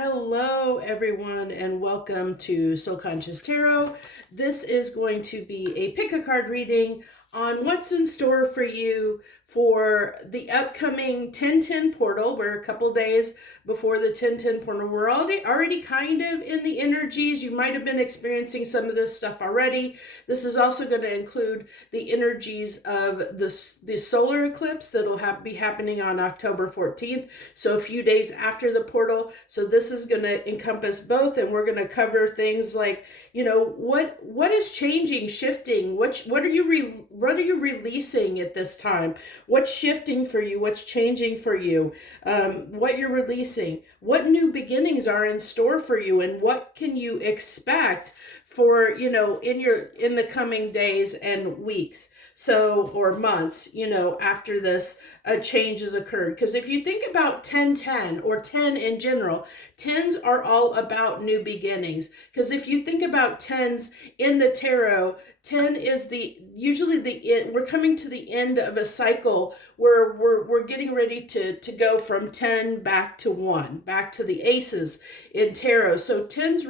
Hello, everyone, and welcome to Soul Conscious Tarot. This is going to be a pick-a-card reading on what's in store for you for the upcoming 10/10 portal. We're a couple days before the 10/10 portal. We're already kind of in the energies. You might have been experiencing some of this stuff already. This is also going to include the energies of the solar eclipse that'll be happening on October 14th, so a few days after the portal. So this is going to encompass both, and we're going to cover things like, what is changing, shifting, what are you releasing at this time, what's shifting for you, what's changing for you, what you're releasing, what new beginnings are in store for you, and what can you expect for in the coming days and weeks, or months, after this change has occurred. Because if you think about 10/10 or 10 in general, 10s are all about new beginnings. Because if you think about 10s in the tarot, 10 is usually the end. We're coming to the end of a cycle where we're getting ready to go from 10 back to 1, back to the aces in tarot. So 10s,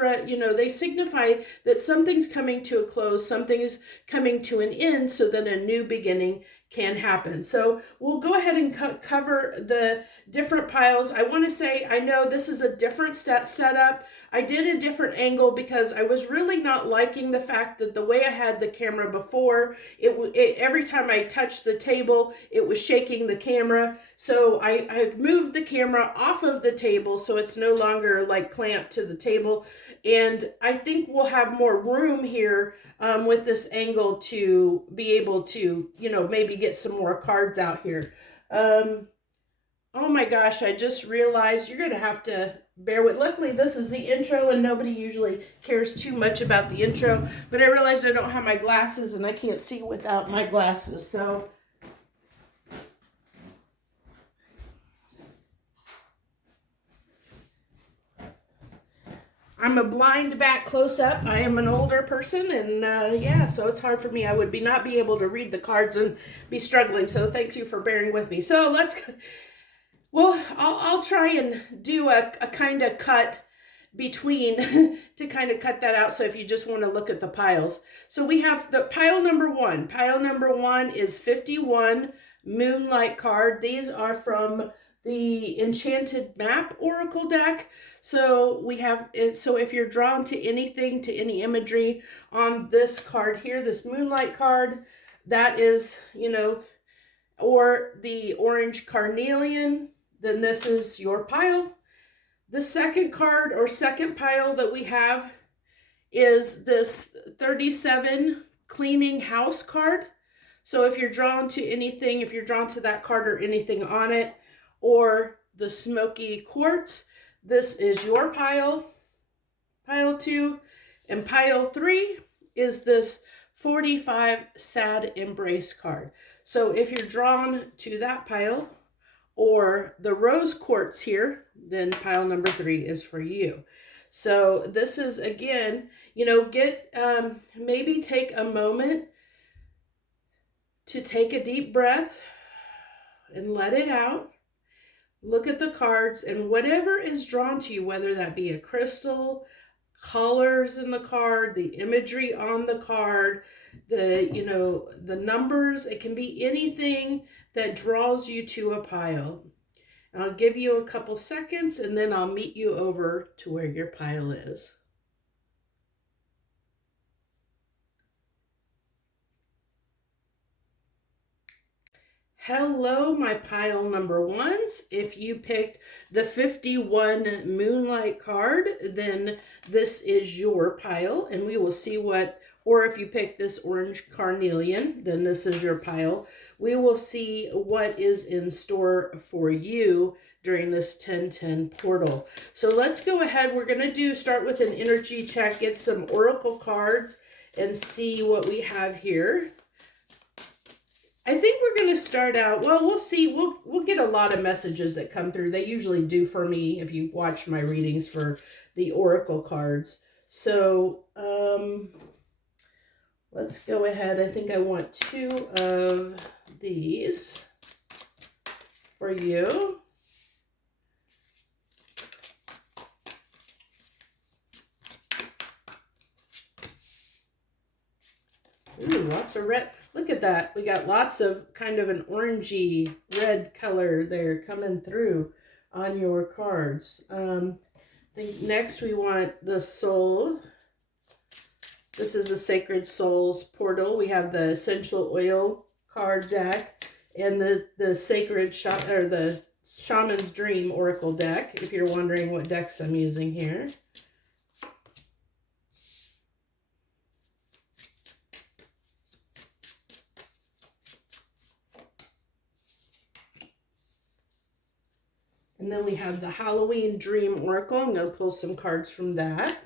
they signify that something's coming to a close, something is coming to an end, so that a new beginning can happen. So we'll go ahead and cover the different piles. I want to say, I know this is a different setup. I did a different angle because I was really not liking the fact that the way I had the camera before, every time I touched the table, it was shaking the camera. So I've moved the camera off of the table so it's no longer like clamped to the table. And I think we'll have more room here with this angle to be able to, maybe get some more cards out here. Oh my gosh, I just realized you're going to have to bear with. Luckily, this is the intro and nobody usually cares too much about the intro. But I realized I don't have my glasses and I can't see without my glasses. So I'm a blind back close up. I am an older person, and so it's hard for me. I would not be able to read the cards and be struggling. So thank you for bearing with me. So I'll try and do a kind of cut between to kind of cut that out. So if you just want to look at the piles. So we have the pile number one. Pile number one is 51 Moonlight card. These are from the Enchanted Map Oracle deck. So we have it. So if you're drawn to anything, to any imagery on this card here, this Moonlight card, that is, or the orange Carnelian, then this is your pile. The second card or second pile that we have is this 37 Cleaning House card. So if you're drawn to anything, if you're drawn to that card or anything on it, or the Smoky Quartz, this is your pile 2. And pile 3 is this 45 Sad Embrace card. So if you're drawn to that pile or the Rose Quartz here, then pile number 3 is for you. So this is, again, maybe take a moment to take a deep breath and let it out. Look at the cards and whatever is drawn to you, whether that be a crystal, colors in the card, the imagery on the card, the numbers, it can be anything that draws you to a pile. And I'll give you a couple seconds and then I'll meet you over to where your pile is. Hello, my pile number ones. If you picked the 51 Moonlight card, then this is your pile, and we will see or if you pick this orange Carnelian, then this is your pile. We will see what is in store for you during this 10/10 portal. So let's go ahead. We're going to start with an energy check, get some oracle cards, and see what we have here. I think we're going to start out, we'll see. We'll get a lot of messages that come through. They usually do for me if you've watched my readings for the oracle cards. So let's go ahead. I think I want 2 of these for you. Ooh, lots of red. Look at that. We got lots of kind of an orangey red color there coming through on your cards. I think next we want the soul. This is the Sacred Souls portal. We have the Essential Oil card deck and the Sacred or the Shaman's Dream Oracle deck, if you're wondering what decks I'm using here. And then we have the Halloween Dream Oracle. I'm going to pull some cards from that.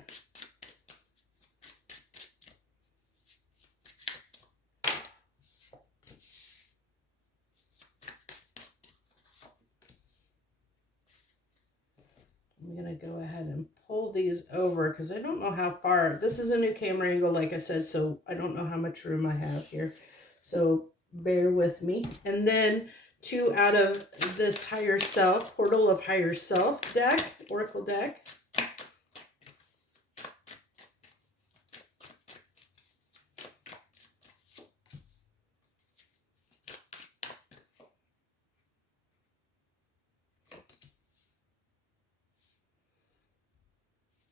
I'm going to go ahead and pull these over because I don't know how far. This is a new camera angle, like I said, so I don't know how much room I have here. So bear with me. And then 2 out of this Higher Self, Portal of Higher Self deck, Oracle deck.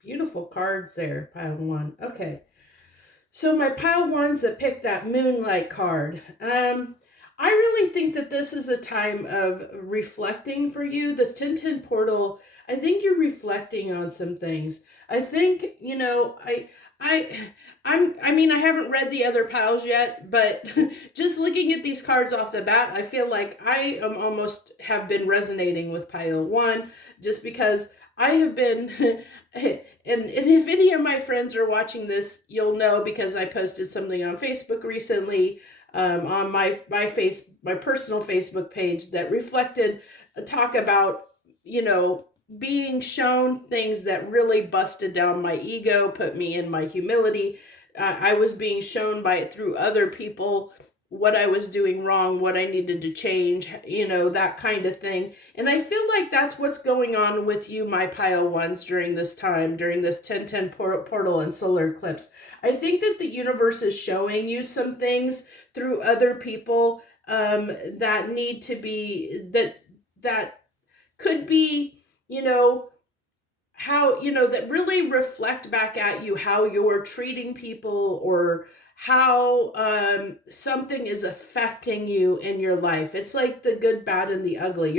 Beautiful cards there, pile 1. Okay. So my pile 1s that picked that Moonlight card. I really think that this is a time of reflecting for you. This 1010 portal, I think you're reflecting on some things. I think, you know, I mean, I haven't read the other piles yet, but just looking at these cards off the bat, I feel like I am almost have been resonating with pile 1 just because I have been, and if any of my friends are watching this, you'll know because I posted something on Facebook recently, on my personal Facebook page that reflected a talk about, you know, being shown things that really busted down my ego, put me in my humility. I was being shown through other people what I was doing wrong, what I needed to change, you know, that kind of thing. And I feel like that's what's going on with you, my pile 1s, during this time, during this 1010 portal and solar eclipse. I think that the universe is showing you some things through other people that need to be, that could be, you know, how, you know, that really reflect back at you how you're treating people or how something is affecting you in your life. It's like the good, bad, and the ugly.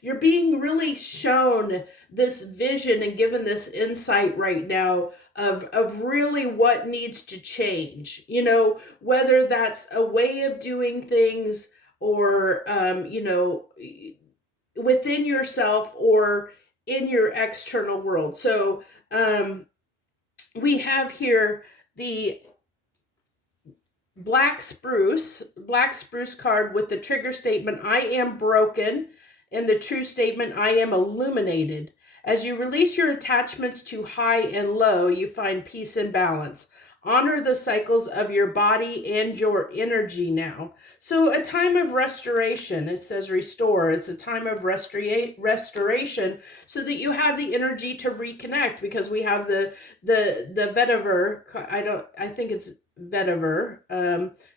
You're being really shown this vision and given this insight right now of really what needs to change, you know, whether that's a way of doing things or, you know, within yourself or in your external world. So we have here the black spruce card with the trigger statement, I am broken, and the true statement, I am illuminated. As you release your attachments to high and low, you find peace and balance. Honor the cycles of your body and your energy now. So a time of restoration, it says restore. It's a time of restoration so that you have the energy to reconnect, because we have the vetiver, I think it's vetiver,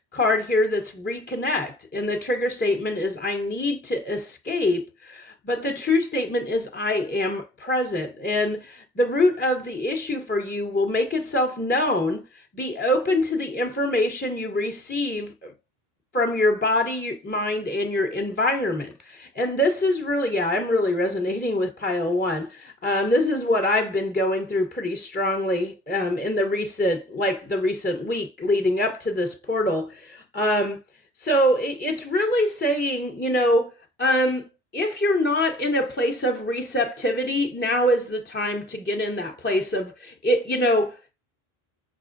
card here that's reconnect. And the trigger statement is I need to escape. But the true statement is I am present. And the root of the issue for you will make itself known. Be open to the information you receive from your body, your mind, and your environment. And this is really, yeah, I'm really resonating with pile 1. This is what I've been going through pretty strongly in the recent week leading up to this portal. So it's really saying, you know, if you're not in a place of receptivity, now is the time to get in that place of it, you know,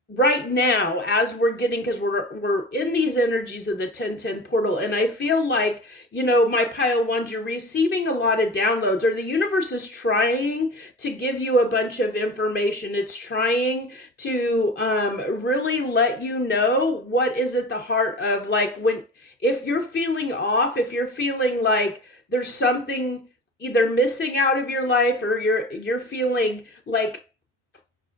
right now, as we're getting, because we're in these energies of the 1010 portal, and I feel like, you know, my pile 1s, you're receiving a lot of downloads, or the universe is trying to give you a bunch of information. It's trying to really let you know what is at the heart of, like, if you're feeling off, if you're feeling like there's something either missing out of your life, or you're feeling like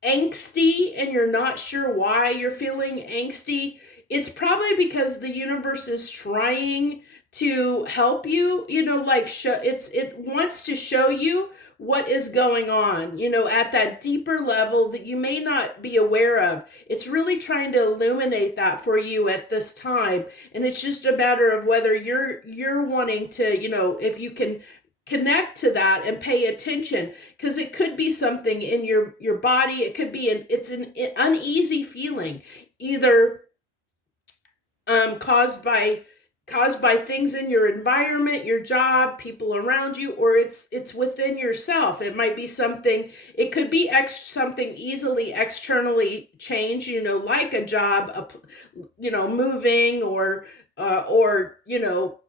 angsty and you're not sure why you're feeling angsty, it's probably because the universe is trying to help you, like it wants to show you what is going on, at that deeper level that you may not be aware of. It's really trying to illuminate that for you at this time. And it's just a matter of whether you're wanting to, if you can connect to that and pay attention, because it could be something in your body. It could be it's an uneasy feeling, either caused by things in your environment, your job, people around you, or it's within yourself. It might be something. It could be something easily externally changed, like a job, moving, or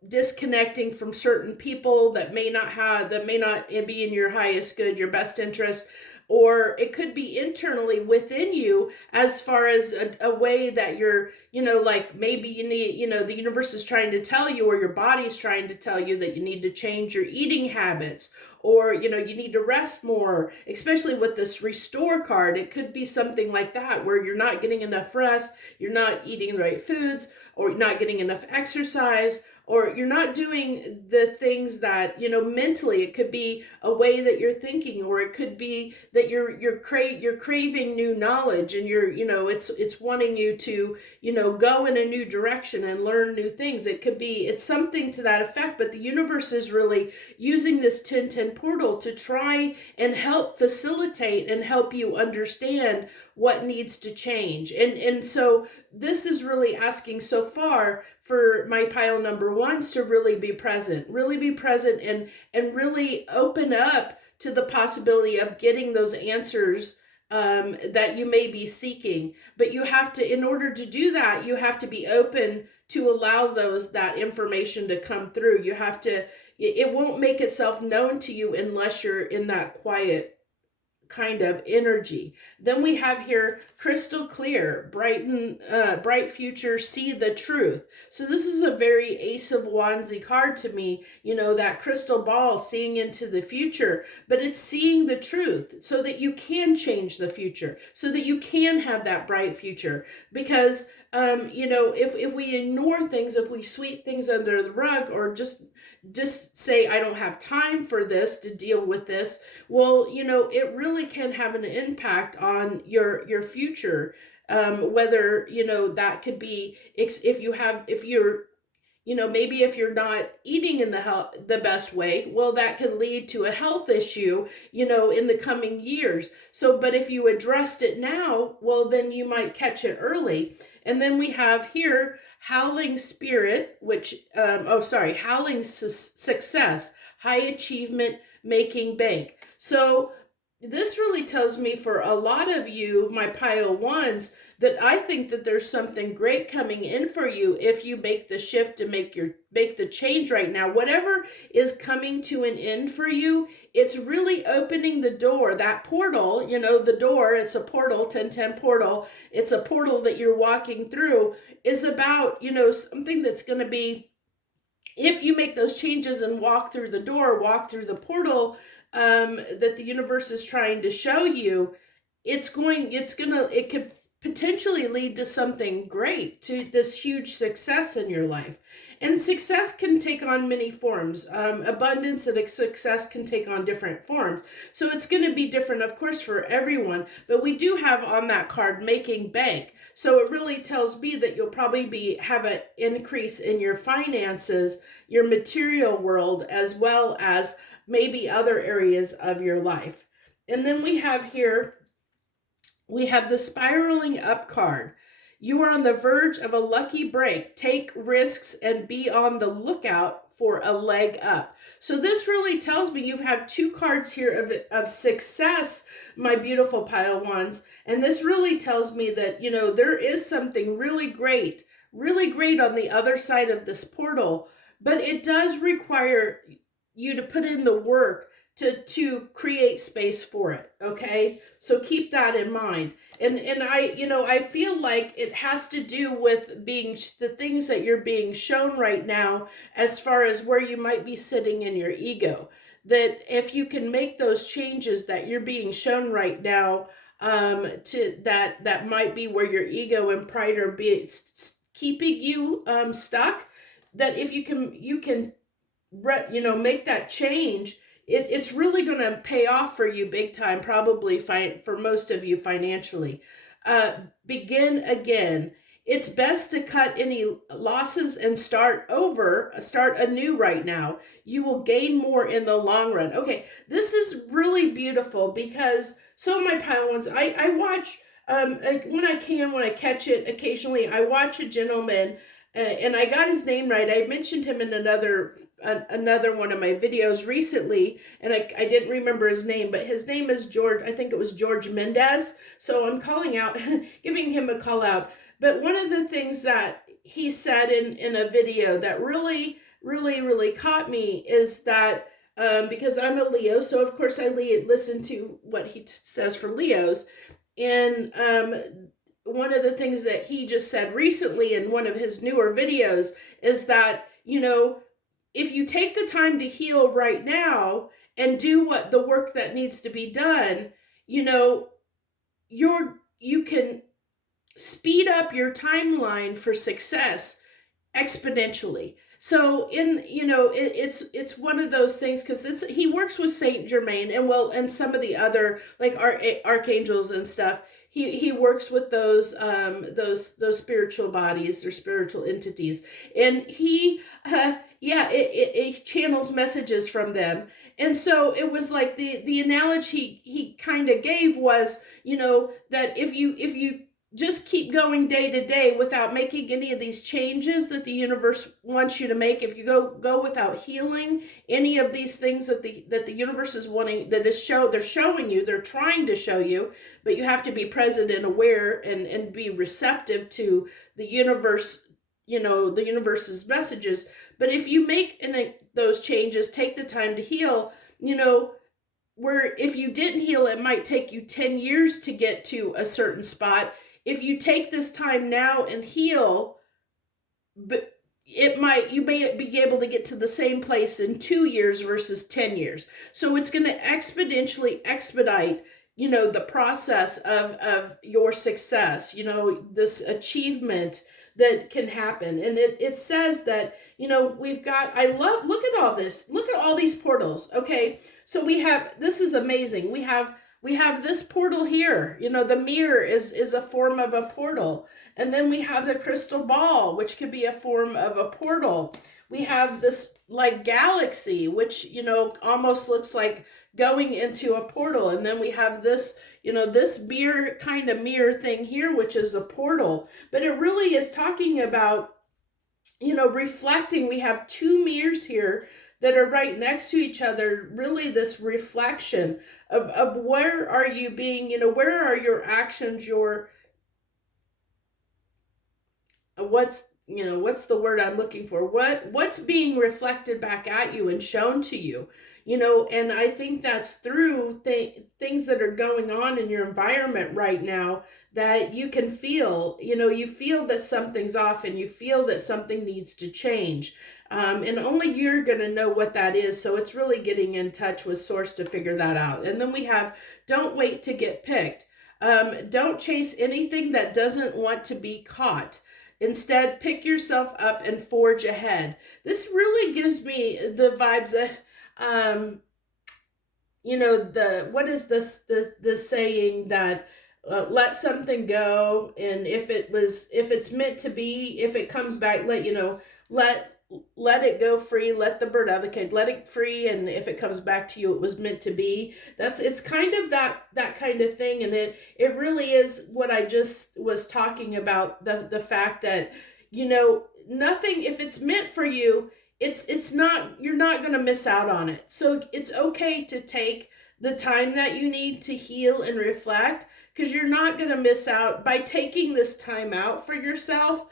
disconnecting from certain people that may not be in your highest good, your best interest. Or it could be internally within you, as far as a way that you're, like maybe you need, the universe is trying to tell you, or your body's trying to tell you that you need to change your eating habits, or, you need to rest more, especially with this restore card. It could be something like that, where you're not getting enough rest, you're not eating the right foods, or you're not getting enough exercise, or you're not doing the things that, mentally. It could be a way that you're thinking, or it could be that you're craving new knowledge, and it's wanting you to, go in a new direction and learn new things. It's something to that effect. But the universe is really using this 1010 portal to try and help facilitate and help you understand what needs to change. And so this is really asking so far for my pile number ones to really be present, and really open up to the possibility of getting those answers that you may be seeking. But you have to, in order to do that, you have to be open to allow that information to come through. You have to, it won't make itself known to you unless you're in that quiet kind of energy. Then we have here crystal clear, bright future, see the truth. So this is a very Ace of Wandsy card to me, that crystal ball, seeing into the future, but it's seeing the truth so that you can change the future, so that you can have that bright future. Because if we ignore things, if we sweep things under the rug, or just say, I don't have time for this, to deal with this, well, it really can have an impact on your future. Whether, that could be, maybe if you're not eating in the best way, well, that could lead to a health issue, in the coming years. So, but if you addressed it now, well, then you might catch it early. And then we have here howling spirit, howling success, high achievement, making bank. So this really tells me, for a lot of you, my pile ones, that I think that there's something great coming in for you if you make the shift to make the change right now. Whatever is coming to an end for you, it's really opening the door, that portal, the door, it's a portal, 1010 portal. It's a portal that you're walking through, is about, something that's going to be, if you make those changes and walk through the door, walk through the portal, that the universe is trying to show you, it could potentially lead to something great, to this huge success in your life. And success can take on many forms. Abundance and success can take on different forms. So it's going to be different, of course, for everyone. But we do have on that card making bank. So it really tells me that you'll probably have an increase in your finances, your material world, as well as maybe other areas of your life. And then we have the spiraling up card. You are on the verge of a lucky break. Take risks and be on the lookout for a leg up. So this really tells me you have two cards here of success, my beautiful pile ones. And this really tells me that, there is something really great on the other side of this portal. But it does require you to put in the work to create space for it. Okay. So keep that in mind. And I feel like it has to do with being the things that you're being shown right now, as far as where you might be sitting in your ego, that if you can make those changes that you're being shown right now, to that might be where your ego and pride are keeping you stuck, that if you can make that change, it's really going to pay off for you big time, probably for most of you financially. Begin again. It's best to cut any losses and start anew right now. You will gain more in the long run. Okay, this is really beautiful because so my Padawans, I watch when I catch it occasionally. I watch a gentleman, and I got his name right. I mentioned him in another one of my videos recently, and I didn't remember his name, but his name is George. I think it was George Mendez. So I'm calling out, giving him a call out. But one of the things that he said in a video that really, really, really caught me is that because I'm a Leo, so of course I listen to what he says for Leos. And one of the things that he just said recently in one of his newer videos is that, if you take the time to heal right now and do what the work that needs to be done, you can speed up your timeline for success exponentially. So it's one of those things, because he works with Saint Germain and some of the other like archangels and stuff. He works with those spiritual bodies or spiritual entities, and it channels messages from them. And so it was like the analogy he kind of gave was, that if you just keep going day to day without making any of these changes that the universe wants you to make, if you go without healing any of these things that the universe is wanting, they're trying to show you, but you have to be present and aware and be receptive to the universe, the universe's messages. But if you make those changes, take the time to heal, where if you didn't heal, it might take you 10 years to get to a certain spot. If you take this time now and heal, but you may be able to get to the same place in 2 years versus 10 years. So it's going to exponentially expedite, the process of your success, this achievement that can happen. And it says that, look at all this. Look at all these portals. Okay. So this is amazing. We have this portal here. The mirror is a form of a portal. And then we have the crystal ball, which could be a form of a portal. We have this like galaxy, which, almost looks like going into a portal. And then we have this, this mirror thing here, which is a portal. But it really is talking about, reflecting. We have two mirrors here that are right next to each other, really this reflection of where are you being, where are your actions, what's the word I'm looking for? What's being reflected back at you and shown to you, and I think that's through things that are going on in your environment right now that you can feel, you feel that something's off and you feel that something needs to change. And only you're going to know what that is. So it's really getting in touch with source to figure that out. And then we have, don't wait to get picked. Don't chase anything that doesn't want to be caught. Instead, pick yourself up and forge ahead. This really gives me the vibes that, what is the saying that, let something go. And if it's meant to be, if it comes back, let it go free, let the bird out of the cage, let it free. And if it comes back to you, it was meant to be. It's kind of that kind of thing. And it really is what I just was talking about, the fact that, nothing, if it's meant for you, you're not going to miss out on it. So it's okay to take the time that you need to heal and reflect, because you're not going to miss out by taking this time out for yourself.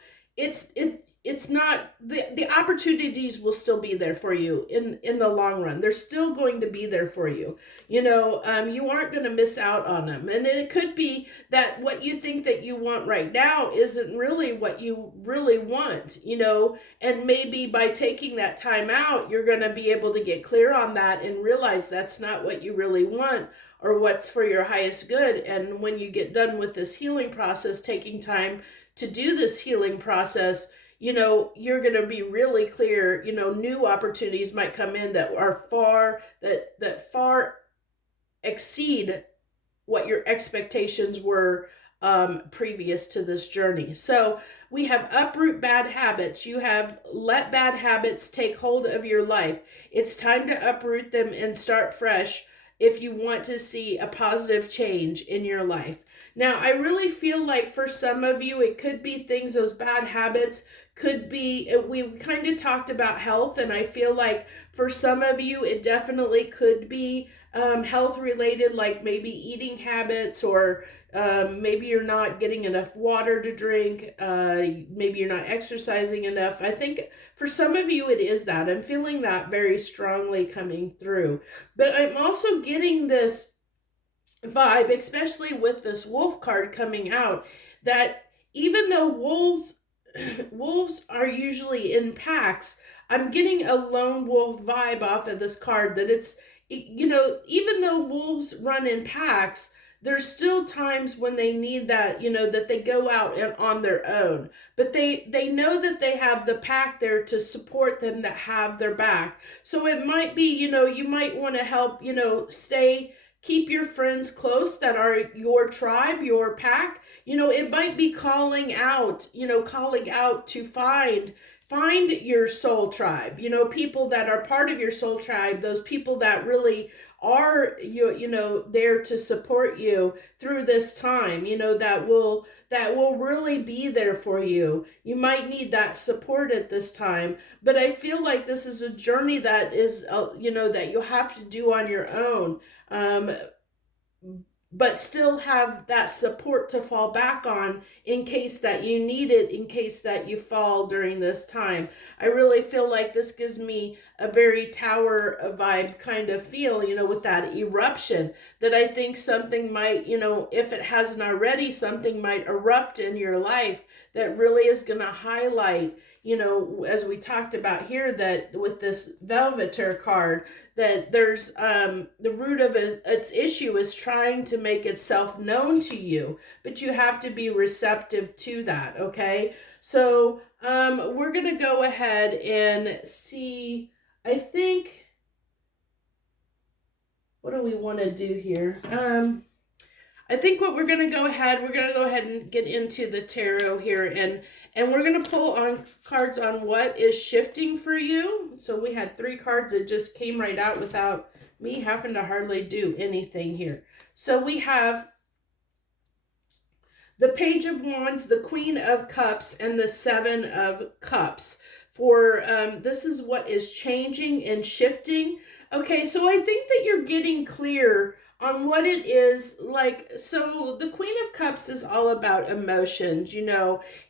It's not, the opportunities will still be there for you in the long run. They're still going to be there for you. You aren't going to miss out on them. And it could be that what you think that you want right now isn't really what you really want, and maybe by taking that time out, you're going to be able to get clear on that and realize that's not what you really want. or what's for your highest good. And when you get done with this healing process, taking time to do this healing process, you're going to be really clear. New opportunities might come in that are far exceed what your expectations were previous to this journey. So we have uproot bad habits. You have let bad habits take hold of your life. It's time to uproot them and start fresh if you want to see a positive change in your life. Now, I really feel like for some of you, it could be things, those bad habits could be, we kind of talked about health, and I feel like for some of you, it definitely could be health related, like maybe eating habits, or maybe you're not getting enough water to drink, maybe you're not exercising enough. I think for some of you, it is that. I'm feeling that very strongly coming through. But I'm also getting this vibe, especially with this wolf card coming out, that even though wolves are usually in packs, I'm getting a lone wolf vibe off of this card, that it's, even though wolves run in packs, there's still times when they need that, that they go out and on their own, but they know that they have the pack there to support them, that have their back. So it might be, you might want to help, keep your friends close that are your tribe, your pack. It might be calling out to find your soul tribe, people that are part of your soul tribe, those people that really are there to support you through this time, that will really be there for you. You might need that support at this time, but I feel like this is a journey that is that you have to do on your own, but still have that support to fall back on in case that you need it, in case that you fall during this time. I really feel like this gives me a very tower vibe kind of feel, with that eruption, that I think something might, if it hasn't already, something might erupt in your life that really is going to highlight, as we talked about here, that with this Velveter card, that there's the root of its issue is trying to make itself known to you, but you have to be receptive to that. Okay, so we're gonna go ahead and see. I think, what do we want to do here? I think what we're going to go ahead and get into the tarot here, and we're going to pull on cards on what is shifting for you. So we had 3 cards that just came right out without me having to hardly do anything here. So we have the Page of Wands, the Queen of Cups, and the 7 of Cups. For this is what is changing and shifting. Okay, so I think that you're getting clear on what it is like. So the Queen of Cups is all about emotions.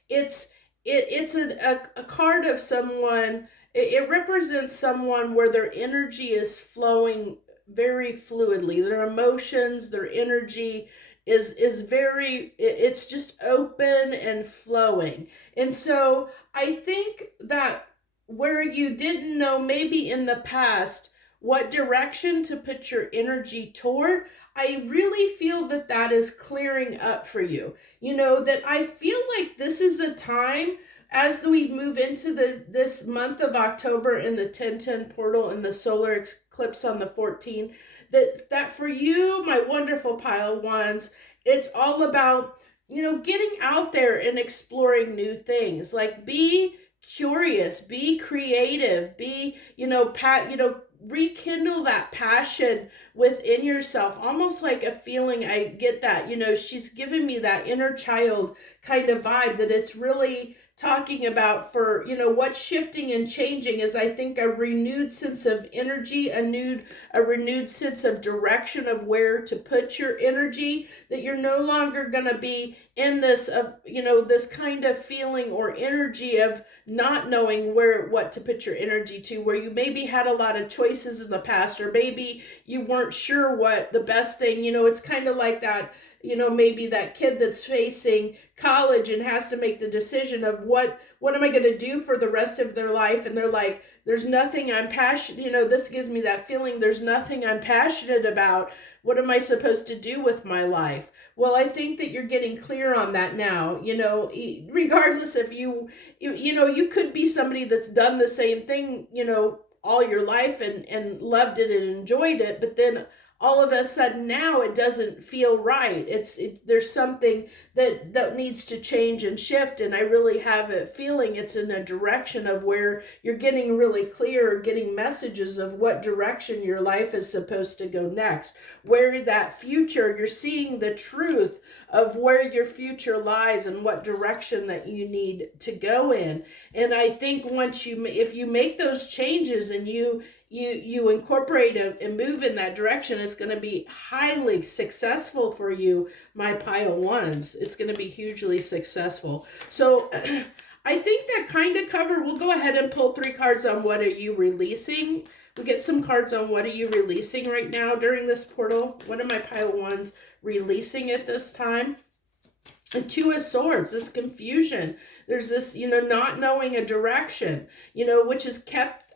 It's a card of someone. It represents someone where their energy is flowing very fluidly. Their emotions, their energy is very, it's just open and flowing. And so I think that where you didn't know maybe in the past what direction to put your energy toward, I really feel that that is clearing up for you. That I feel like this is a time, as we move into this month of October in the 1010 portal and the solar eclipse on the 14th, that for you, my wonderful pile of wands, it's all about, getting out there and exploring new things. Like, be curious, be creative, be, rekindle that passion within yourself, almost like a feeling. I get that, she's given me that inner child kind of vibe, that it's really talking about for, what's shifting and changing is, I think, a renewed sense of energy, a renewed sense of direction of where to put your energy, that you're no longer going to be in this, this kind of feeling or energy of not knowing what to put your energy to, where you maybe had a lot of choices in the past, or maybe you weren't sure what the best thing, it's kind of like that, maybe that kid that's facing college and has to make the decision of what am I going to do for the rest of their life, and they're like, there's nothing I'm passionate, this gives me that feeling, there's nothing I'm passionate about. What am I supposed to do with my life? Well, I think that you're getting clear on that now. Regardless if you could be somebody that's done the same thing, all your life and loved it and enjoyed it, but then all of a sudden now it doesn't feel right. There's something that needs to change and shift, and I really have a feeling it's in a direction of where you're getting really clear, getting messages of what direction your life is supposed to go next, where that future, you're seeing the truth of where your future lies and what direction that you need to go in. And I think if you make those changes and you incorporate and move in that direction, it's going to be highly successful for you, my pile ones. It's going to be hugely successful. So I think that kind of covered. We'll go ahead and pull 3 cards on what are you releasing. We'll get some cards on what are you releasing right now during this portal. What are my pile ones releasing at this time? The 2 of Swords, this confusion. There's this, not knowing a direction, which has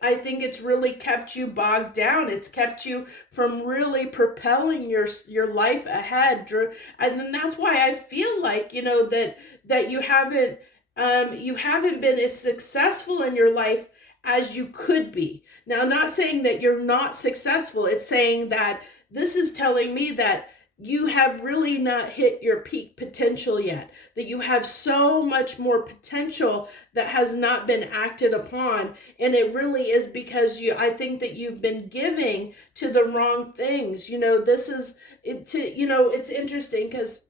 I think it's really kept you bogged down. It's kept you from really propelling your life ahead. And then that's why I feel like, that you haven't been as successful in your life as you could be. Now, I'm not saying that you're not successful. It's saying that this is telling me that you have really not hit your peak potential yet, that you have so much more potential that has not been acted upon. And it really is because I think that you've been giving to the wrong things. It's interesting because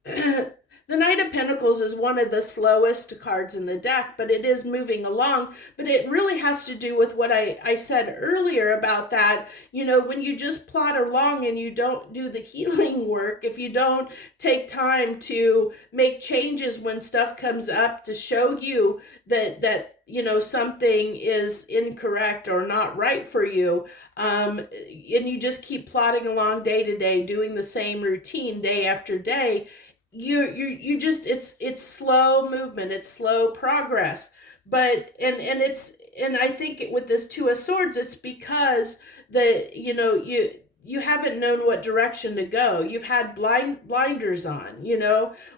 the Knight of Pentacles is one of the slowest cards in the deck, but it is moving along. But it really has to do with what I said earlier about that, when you just plod along and you don't do the healing work, if you don't take time to make changes when stuff comes up to show you that something is incorrect or not right for you, and you just keep plodding along day to day, doing the same routine day after day, you just, it's slow movement, it's slow progress. But and I think with this 2 of Swords, it's because you haven't known what direction to go. You've had blinders on.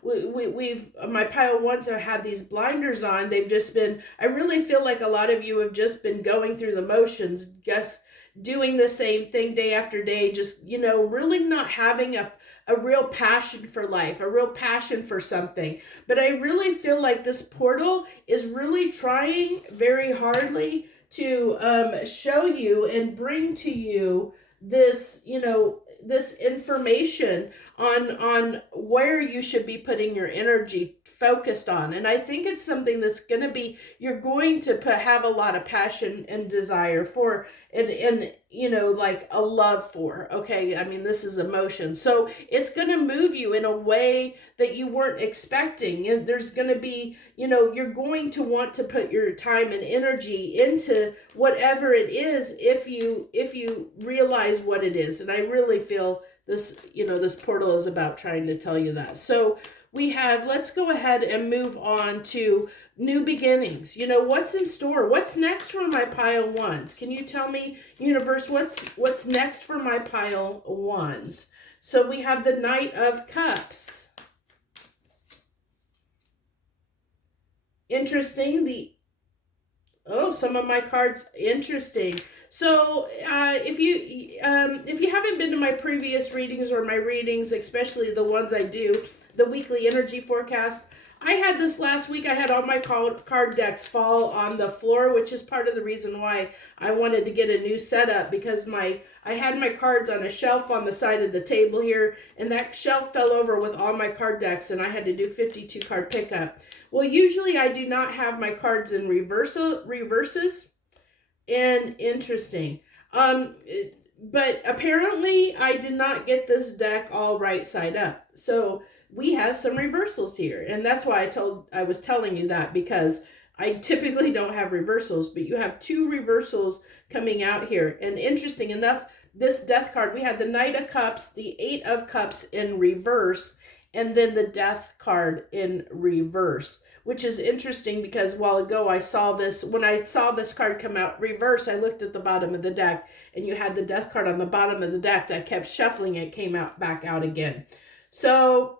We've my pile ones have had these blinders on. They've just been, I really feel like a lot of you have just been going through the motions, just doing the same thing day after day, just really not having a real passion for life, a real passion for something. But I really feel like this portal is really trying very hardly to show you and bring to you this, this information on where you should be putting your energy focused on. And I think it's something that's going to be, you're going to have a lot of passion and desire for, and like a love for. Okay, I mean, this is emotion, so it's going to move you in a way that you weren't expecting. And there's going to be, you're going to want to put your time and energy into whatever it is if you realize what it is. And I really feel this, this portal is about trying to tell you that. So let's go ahead and move on to new beginnings. What's in store? What's next for my pile ones? Can you tell me, universe, what's next for my pile ones? So we have the Knight of Cups. Interesting. Some of my cards, interesting. So if you haven't been to my previous readings or my readings, especially the ones I do, the weekly energy forecast, I had this last week. I had all my card decks fall on the floor, which is part of the reason why I wanted to get a new setup, because I had my cards on a shelf on the side of the table here, and that shelf fell over with all my card decks, and I had to do 52 card pickup. Well, usually I do not have my cards in reverses, and interesting. But apparently I did not get this deck all right side up. So we have some reversals here. And that's why I was telling you that, because I typically don't have reversals, but you have 2 reversals coming out here. And interesting enough, this death card, we had the Knight of Cups, the 8 of Cups in reverse, and then the Death card in reverse, which is interesting because a while ago I saw this, when I saw this card come out reverse, I looked at the bottom of the deck and you had the Death card on the bottom of the deck. I kept shuffling, it came out back out again. So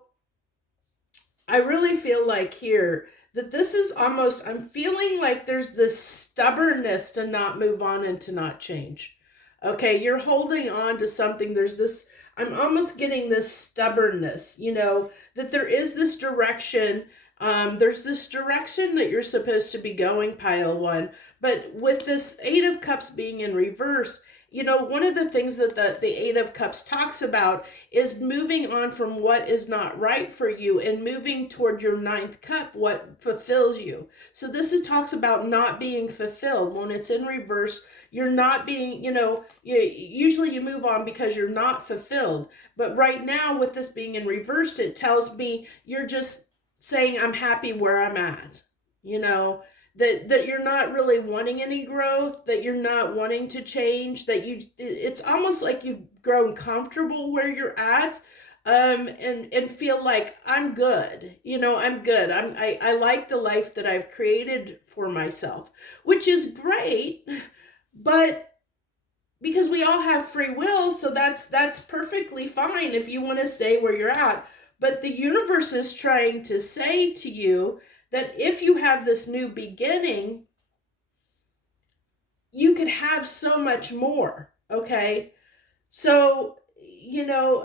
I really feel like here that this is almost, I'm feeling like there's this stubbornness to not move on and to not change. Okay, you're holding on to something. There's this, I'm almost getting this stubbornness, you know, that there is this direction. There's this direction that you're supposed to be going, pile one. But with this Eight of Cups being in reverse, you know, one of the things that the Eight of Cups talks about is moving on from what is not right for you and moving toward your ninth cup, what fulfills you. So this is talks about not being fulfilled. When it's in reverse, you're not being, you know, usually you move on because you're not fulfilled. But right now with this being in reversed, it tells me you're just saying, I'm happy where I'm at, you know. That you're not really wanting any growth, that you're not wanting to change, that it's almost like you've grown comfortable where you're at, and feel like I'm good, you know, I'm good. I like the life that I've created for myself, which is great, but because we all have free will, so that's perfectly fine if you want to stay where you're at. But the universe is trying to say to you that if you have this new beginning, you could have so much more, okay? So, you know,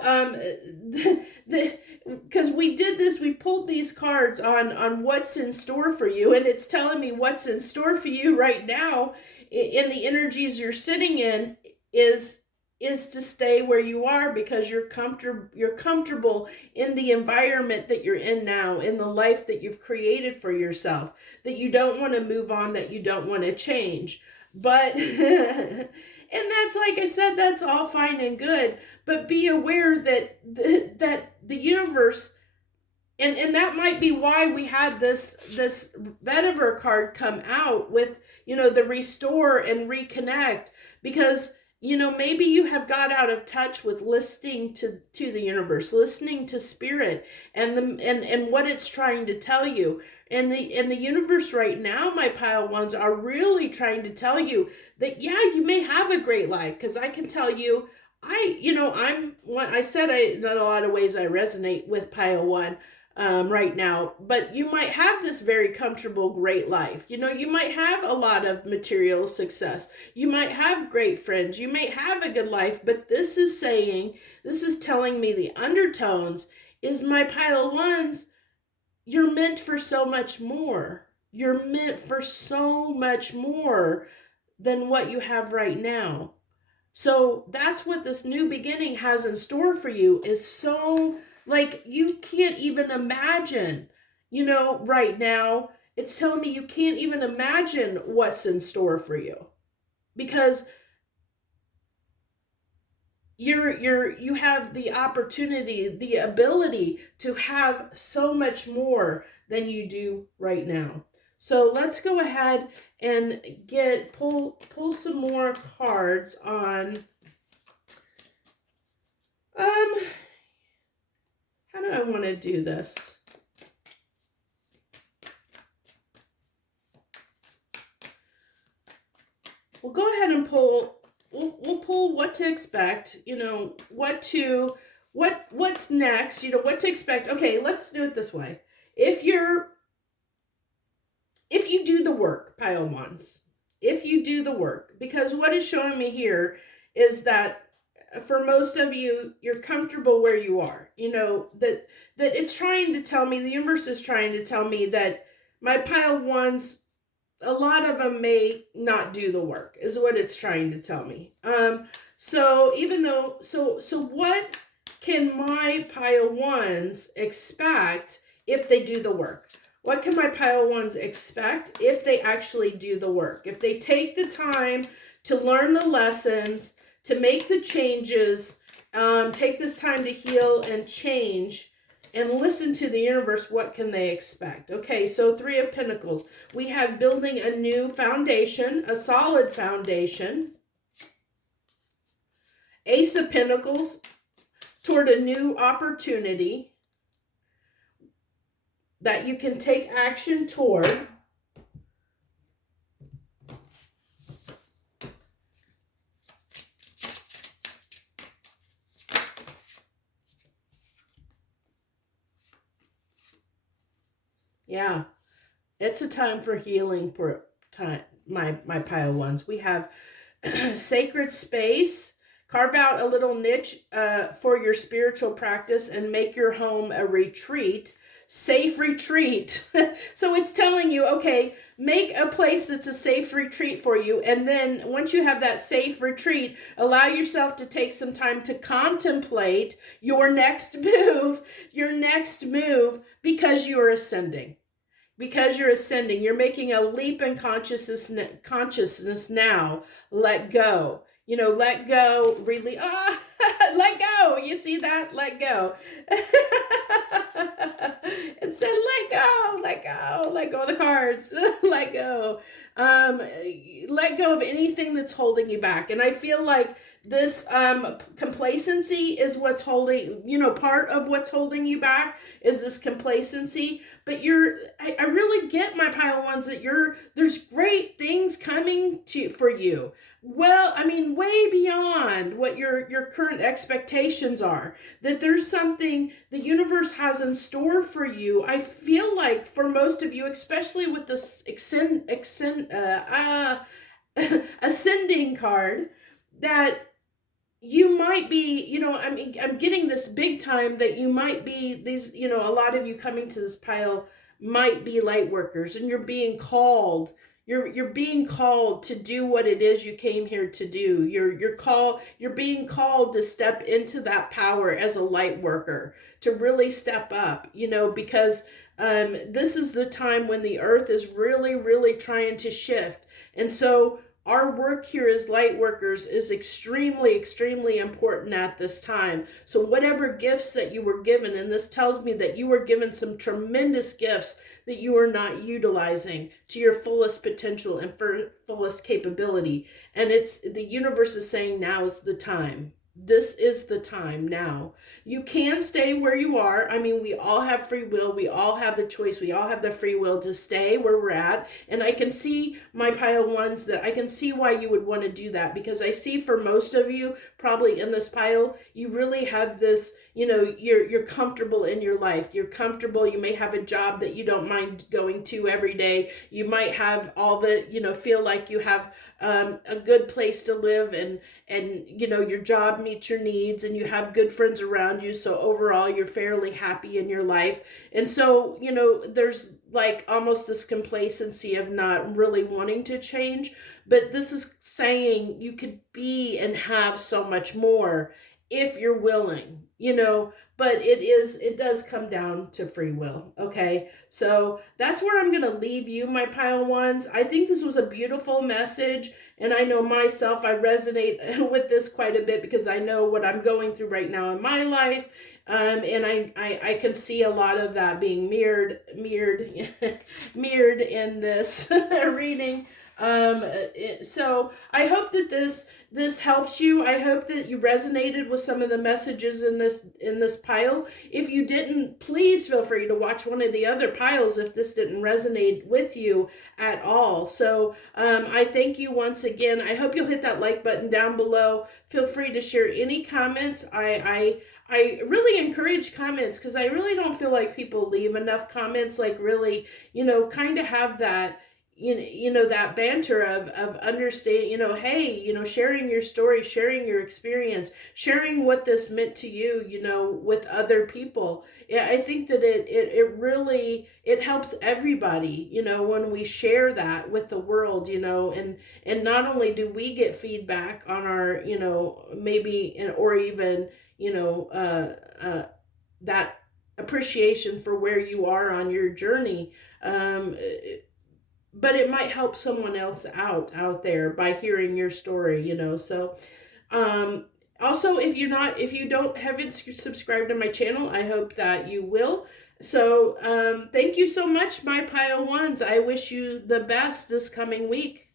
because we did this, we pulled these cards on what's in store for you, and it's telling me what's in store for you right now in the energies you're sitting in is to stay where you are because you're comfortable in the environment that you're in now, in the life that you've created for yourself, that you don't want to move on, that you don't want to change. But and that's, like I said, that's all fine and good, but be aware that the universe, and that might be why we had this vetiver card come out with, you know, the restore and reconnect, because, you know, maybe you have got out of touch with listening to the universe, listening to spirit, and what it's trying to tell you. And the universe right now, my pile ones, are really trying to tell you that, yeah, you may have a great life. Because I can tell you, I said in a lot of ways I resonate with pile one right now, but you might have this very comfortable, great life. You know, you might have a lot of material success. You might have great friends. You may have a good life, but this is telling me the undertones is, my pile ones, you're meant for so much more. You're meant for so much more than what you have right now. So that's what this new beginning has in store for you, is so, like, you can't even imagine, you know, right now, it's telling me you can't even imagine what's in store for you, because you have the opportunity, the ability to have so much more than you do right now. So let's go ahead and pull some more cards on how do I want to do this? We'll go ahead and pull. We'll pull what to expect. You know, what's next. You know, what to expect. Okay, let's do it this way. If you do the work, pile ones, if you do the work, because what is showing me here is that for most of you, you're comfortable where you are. You know, that it's trying to tell me, the universe is trying to tell me that my pile ones, a lot of them may not do the work, is what it's trying to tell me. So even though, so what can my pile ones expect if they do the work? What can my pile ones expect if they actually do the work? If they take the time to learn the lessons, to make the changes, take this time to heal and change, and listen to the universe, what can they expect? Okay, so Three of Pentacles. We have building a new foundation, a solid foundation. Ace of Pentacles, toward a new opportunity. that you can take action toward. Yeah, it's a time for healing for time, my pile ones. We have sacred space. Carve out a little niche for your spiritual practice and make your home a retreat. Safe retreat. So it's telling you, okay, make a place that's a safe retreat for you. And then once you have that safe retreat, allow yourself to take some time to contemplate your next move, because you're ascending. Because you're ascending, you're making a leap in consciousness now. Let go. Let go, really. Let go. You see that? Let go. It said, let go, let go of the cards, let go. Let go of anything that's holding you back. And I feel like this complacency is what's holding, part of what's holding you back is this complacency. But I really get, my pile ones, that there's great things coming for you. Well, I mean, way beyond what your current expectations are. That there's something the universe has in store for you. I feel like for most of you, especially with this ascending card, that you might be, I mean, I'm getting this big time that you might be these, a lot of you coming to this pile might be light workers, and you're being called. You're being called to do what it is you came here to do. You're being called to step into that power as a light worker, to really step up, because this is the time when the earth is really, really trying to shift. And so our work here as light workers is extremely, extremely important at this time. So whatever gifts that you were given, and this tells me that you were given some tremendous gifts that you are not utilizing to your fullest potential and fullest capability. And the universe is saying, now's the time. This is the time now. You can stay where you are. I mean, we all have free will. We all have the choice. We all have the free will to stay where we're at. And I can see, my pile ones, that I can see why you would want to do that, because I see for most of you, probably in this pile, you really have this, you're comfortable in your life. You're comfortable. You may have a job that you don't mind going to every day. You might have all the, feel like you have a good place to live, and your job meets your needs, and you have good friends around you. So overall, you're fairly happy in your life. And so, there's like almost this complacency of not really wanting to change. But this is saying you could be and have so much more if you're willing, but it does come down to free will. Okay. So that's where I'm going to leave you, my pile ones. I think this was a beautiful message. And I know myself, I resonate with this quite a bit, because I know what I'm going through right now in my life. And I can see a lot of that being mirrored in this reading. So I hope that this helps you. I hope that you resonated with some of the messages in this pile. If you didn't, please feel free to watch one of the other piles if this didn't resonate with you at all. So I thank you once again. I hope you'll hit that like button down below. Feel free to share any comments. I really encourage comments, because I really don't feel like people leave enough comments, like really, kind of have that, that banter of understanding, hey, sharing your story, sharing your experience, sharing what this meant to you, with other people. Yeah, I think that it really, it helps everybody, when we share that with the world, and not only do we get feedback on our, maybe, or even, that appreciation for where you are on your journey, but it might help someone else out there by hearing your story, so also, if you haven't subscribed to my channel, I hope that you will. So thank you so much, my pile ones. I wish you the best this coming week.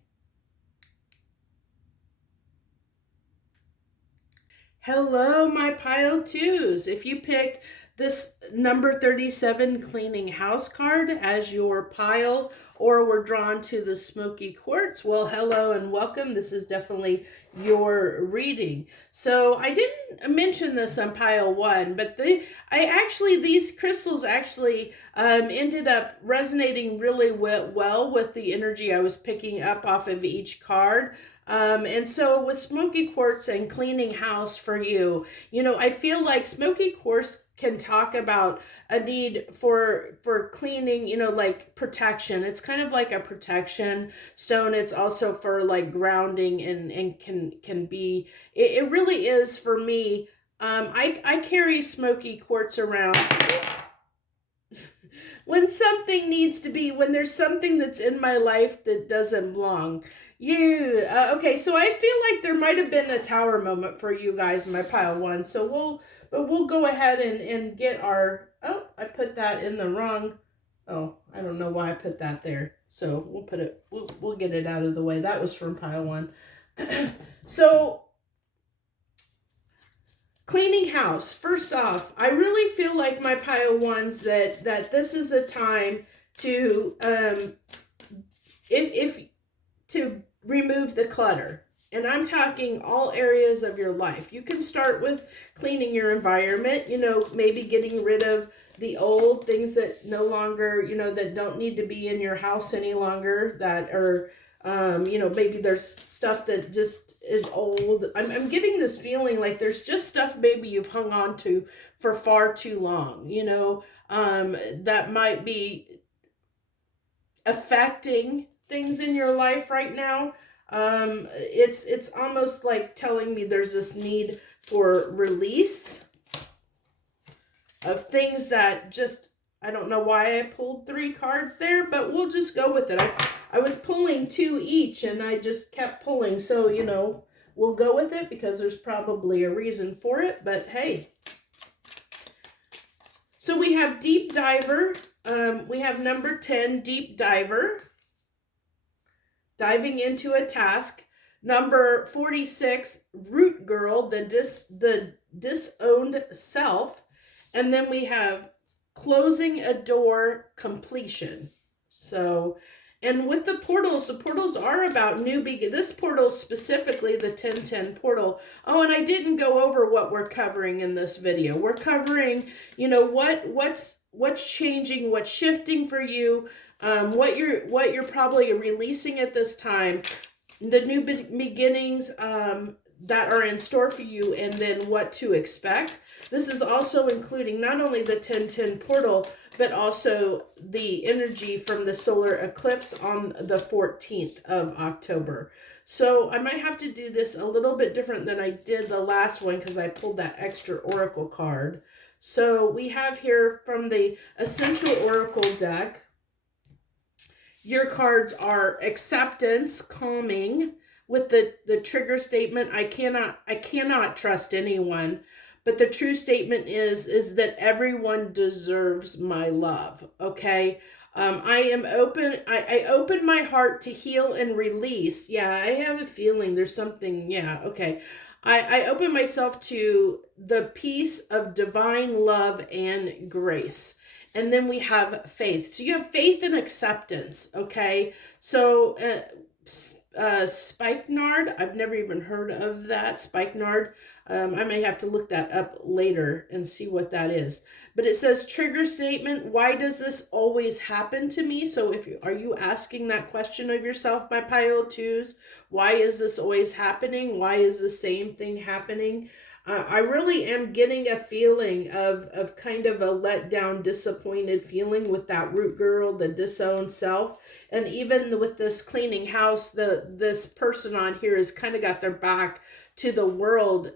Hello, my pile twos. If you picked this number 37 cleaning house card as your pile, or we're drawn to the Smoky Quartz, well, hello and welcome. This is definitely your reading. So I didn't mention this on pile 1, but these crystals actually ended up resonating really well with the energy I was picking up off of each card. And so with Smoky Quartz and cleaning house for you, I feel like Smoky Quartz can talk about a need for cleaning, like protection. It's kind of like a protection stone. It's also for like grounding and can be, it really is for me. I carry Smoky Quartz around when when there's something that's in my life that doesn't belong. Okay, so I feel like there might have been a tower moment for you guys in my pile 1. So we'll go ahead and get our, oh, I put that in the wrong, oh, I don't know why I put that there. So we'll get it out of the way. That was from pile 1. So cleaning house. First off, I really feel like my pile 1s that this is a time to to remove the clutter. And I'm talking all areas of your life. You can start with cleaning your environment, maybe getting rid of the old things that no longer, that don't need to be in your house any longer, that are, maybe there's stuff that just is old. I'm getting this feeling like there's just stuff maybe you've hung on to for far too long, that might be affecting things in your life right now. It's almost like telling me there's this need for release of things that just, I don't know why I pulled 3 cards there, but we'll just go with it. I was pulling 2 each and I just kept pulling. So, we'll go with it because there's probably a reason for it, but hey. So we have Deep Diver. We have number 10, Deep Diver. Diving into a task. Number 46, Root Girl, the disowned self. And then we have Closing a Door, Completion. So, and with the portals are about new beginnings. This portal specifically, the 1010 portal. Oh, and I didn't go over what we're covering in this video. We're covering, what's changing, what's shifting for you, what you're probably releasing at this time, the new beginnings that are in store for you, and then what to expect. This is also including not only the 1010 portal, but also the energy from the solar eclipse on the 14th of October. So I might have to do this a little bit different than I did the last one because I pulled that extra oracle card. So we have here from the Essential Oracle deck, your cards are acceptance, calming, with the trigger statement, I cannot trust anyone. But the true statement is that everyone deserves my love, okay? I am open. I open my heart to heal and release. Yeah, I have a feeling there's something. Yeah, okay. I open myself to the peace of divine love and grace. And then we have faith. So you have faith and acceptance, okay? So spikenard, I've never even heard of that, spikenard. I may have to look that up later and see what that is. But it says trigger statement, why does this always happen to me? So are you asking that question of yourself, my pile 2s? Why is this always happening? Why is the same thing happening? I really am getting a feeling of kind of a let down, disappointed feeling with that root girl, the disowned self. And even with this cleaning house, this person on here has kind of got their back to the world.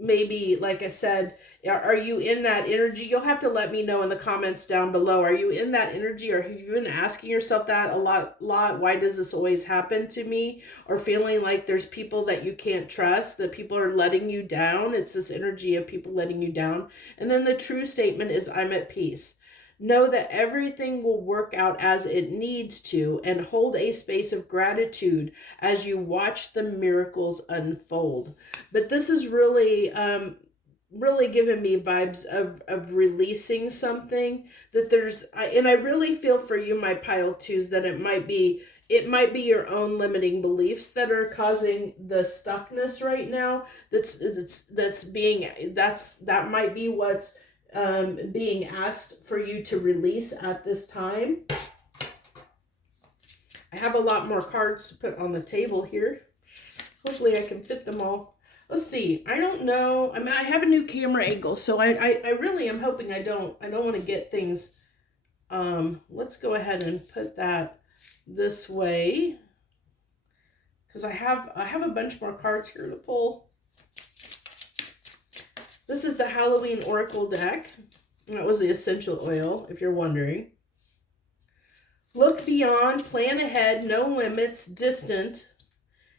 Maybe, like I said, are you in that energy? You'll have to let me know in the comments down below. Are you in that energy, or have you been asking yourself that a lot? Why does this always happen to me? Or feeling like there's people that you can't trust, that people are letting you down. It's this energy of people letting you down. And then the true statement is, I'm at peace. Know that everything will work out as it needs to, and hold a space of gratitude as you watch the miracles unfold. But this is really, really giving me vibes of releasing something, that and I really feel for you, my pile twos, that it might be your own limiting beliefs that are causing the stuckness right now. That might be what's being asked for you to release at this time. I have a lot more cards to put on the table here. Hopefully I can fit them all. Let's see. I don't know. I have a new camera angle, so I really am hoping I don't want to get things. Let's go ahead and put that this way, because I have a bunch more cards here to pull. This is the Halloween Oracle deck. That was the essential oil, if you're wondering. Look beyond, plan ahead, no limits, distant.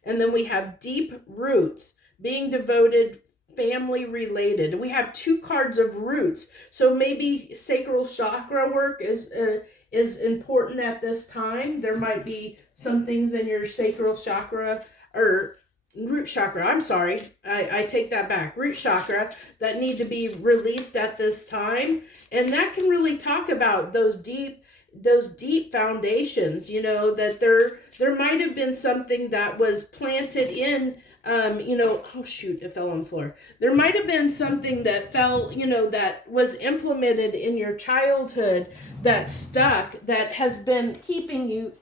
And then we have deep roots, being devoted, family related. We have 2 cards of roots. So maybe sacral chakra work is important at this time. There might be some things in your sacral chakra, or root chakra, I'm sorry, I take that back, root chakra, that need to be released at this time. And that can really talk about those deep foundations, that there might have been something that was planted in, oh shoot, it fell on the floor. There might have been something that fell, that was implemented in your childhood that stuck, that has been keeping you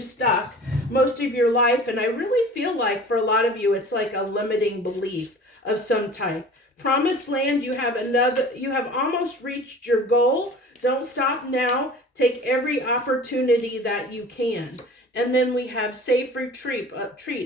stuck most of your life. And I really feel like for a lot of you, it's like a limiting belief of some type. Promised land, you have almost reached your goal. Don't stop now. Take every opportunity that you can. And then we have safe retreat.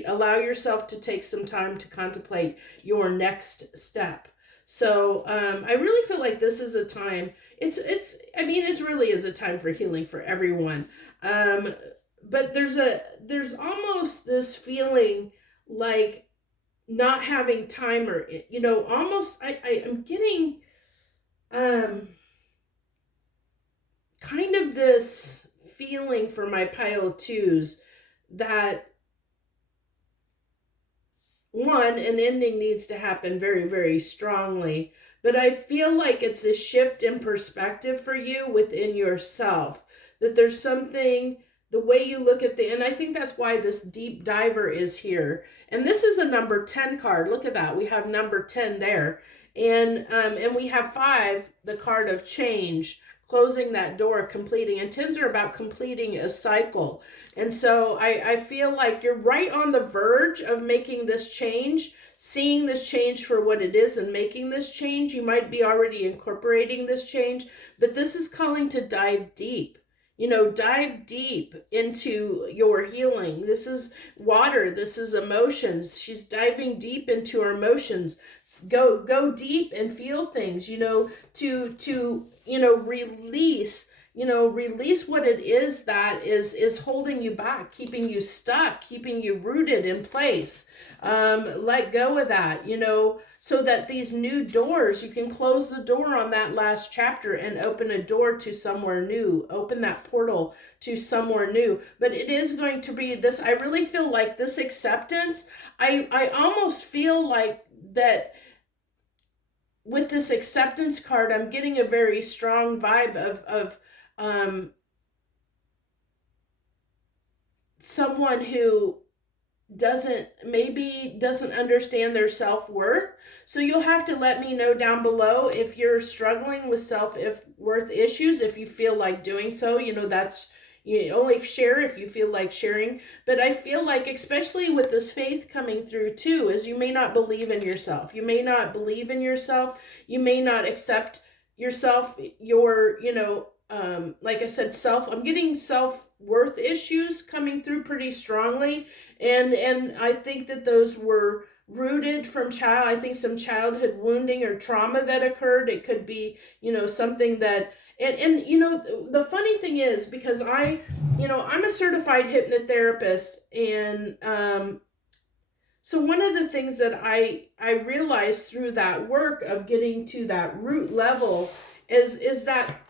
Allow yourself to take some time to contemplate your next step. So I really feel like this is a time. It really is a time for healing for everyone. But there's almost this feeling like not having time, or almost I'm getting kind of this feeling for my pile twos that an ending needs to happen very, very strongly. But I feel like it's a shift in perspective for you within yourself, that there's something, the way you look at and I think that's why this deep diver is here. And this is a number 10 card. Look at that. We have number 10 there. And we have 5, the card of change, closing that door, completing. And 10s are about completing a cycle. And so I feel like you're right on the verge of making this change, seeing this change for what it is and making this change. You might be already incorporating this change, but this is calling to dive deep. Dive deep into your healing. This is water. This is emotions. She's diving deep into her emotions. Go deep and feel things, to release what it is that is holding you back, keeping you stuck, keeping you rooted in place. Let go of that, so that these new doors, you can close the door on that last chapter and open a door to somewhere new, open that portal to somewhere new. But it is going to be this, I really feel like this acceptance, I almost feel like that with this acceptance card, I'm getting a very strong vibe of someone who doesn't understand their self-worth. So you'll have to let me know down below if you're struggling with self-worth issues, if you feel like doing so. That's, you only share if you feel like sharing. But I feel like, especially with this faith coming through too, is you may not believe in yourself. You may not believe in yourself. You may not accept yourself, like I said, I'm getting self-worth issues coming through pretty strongly. And I think that those were rooted from I think some childhood wounding or trauma that occurred. It could be, something that, and the funny thing is, because I'm a certified hypnotherapist, and so one of the things that I realized through that work of getting to that root level is that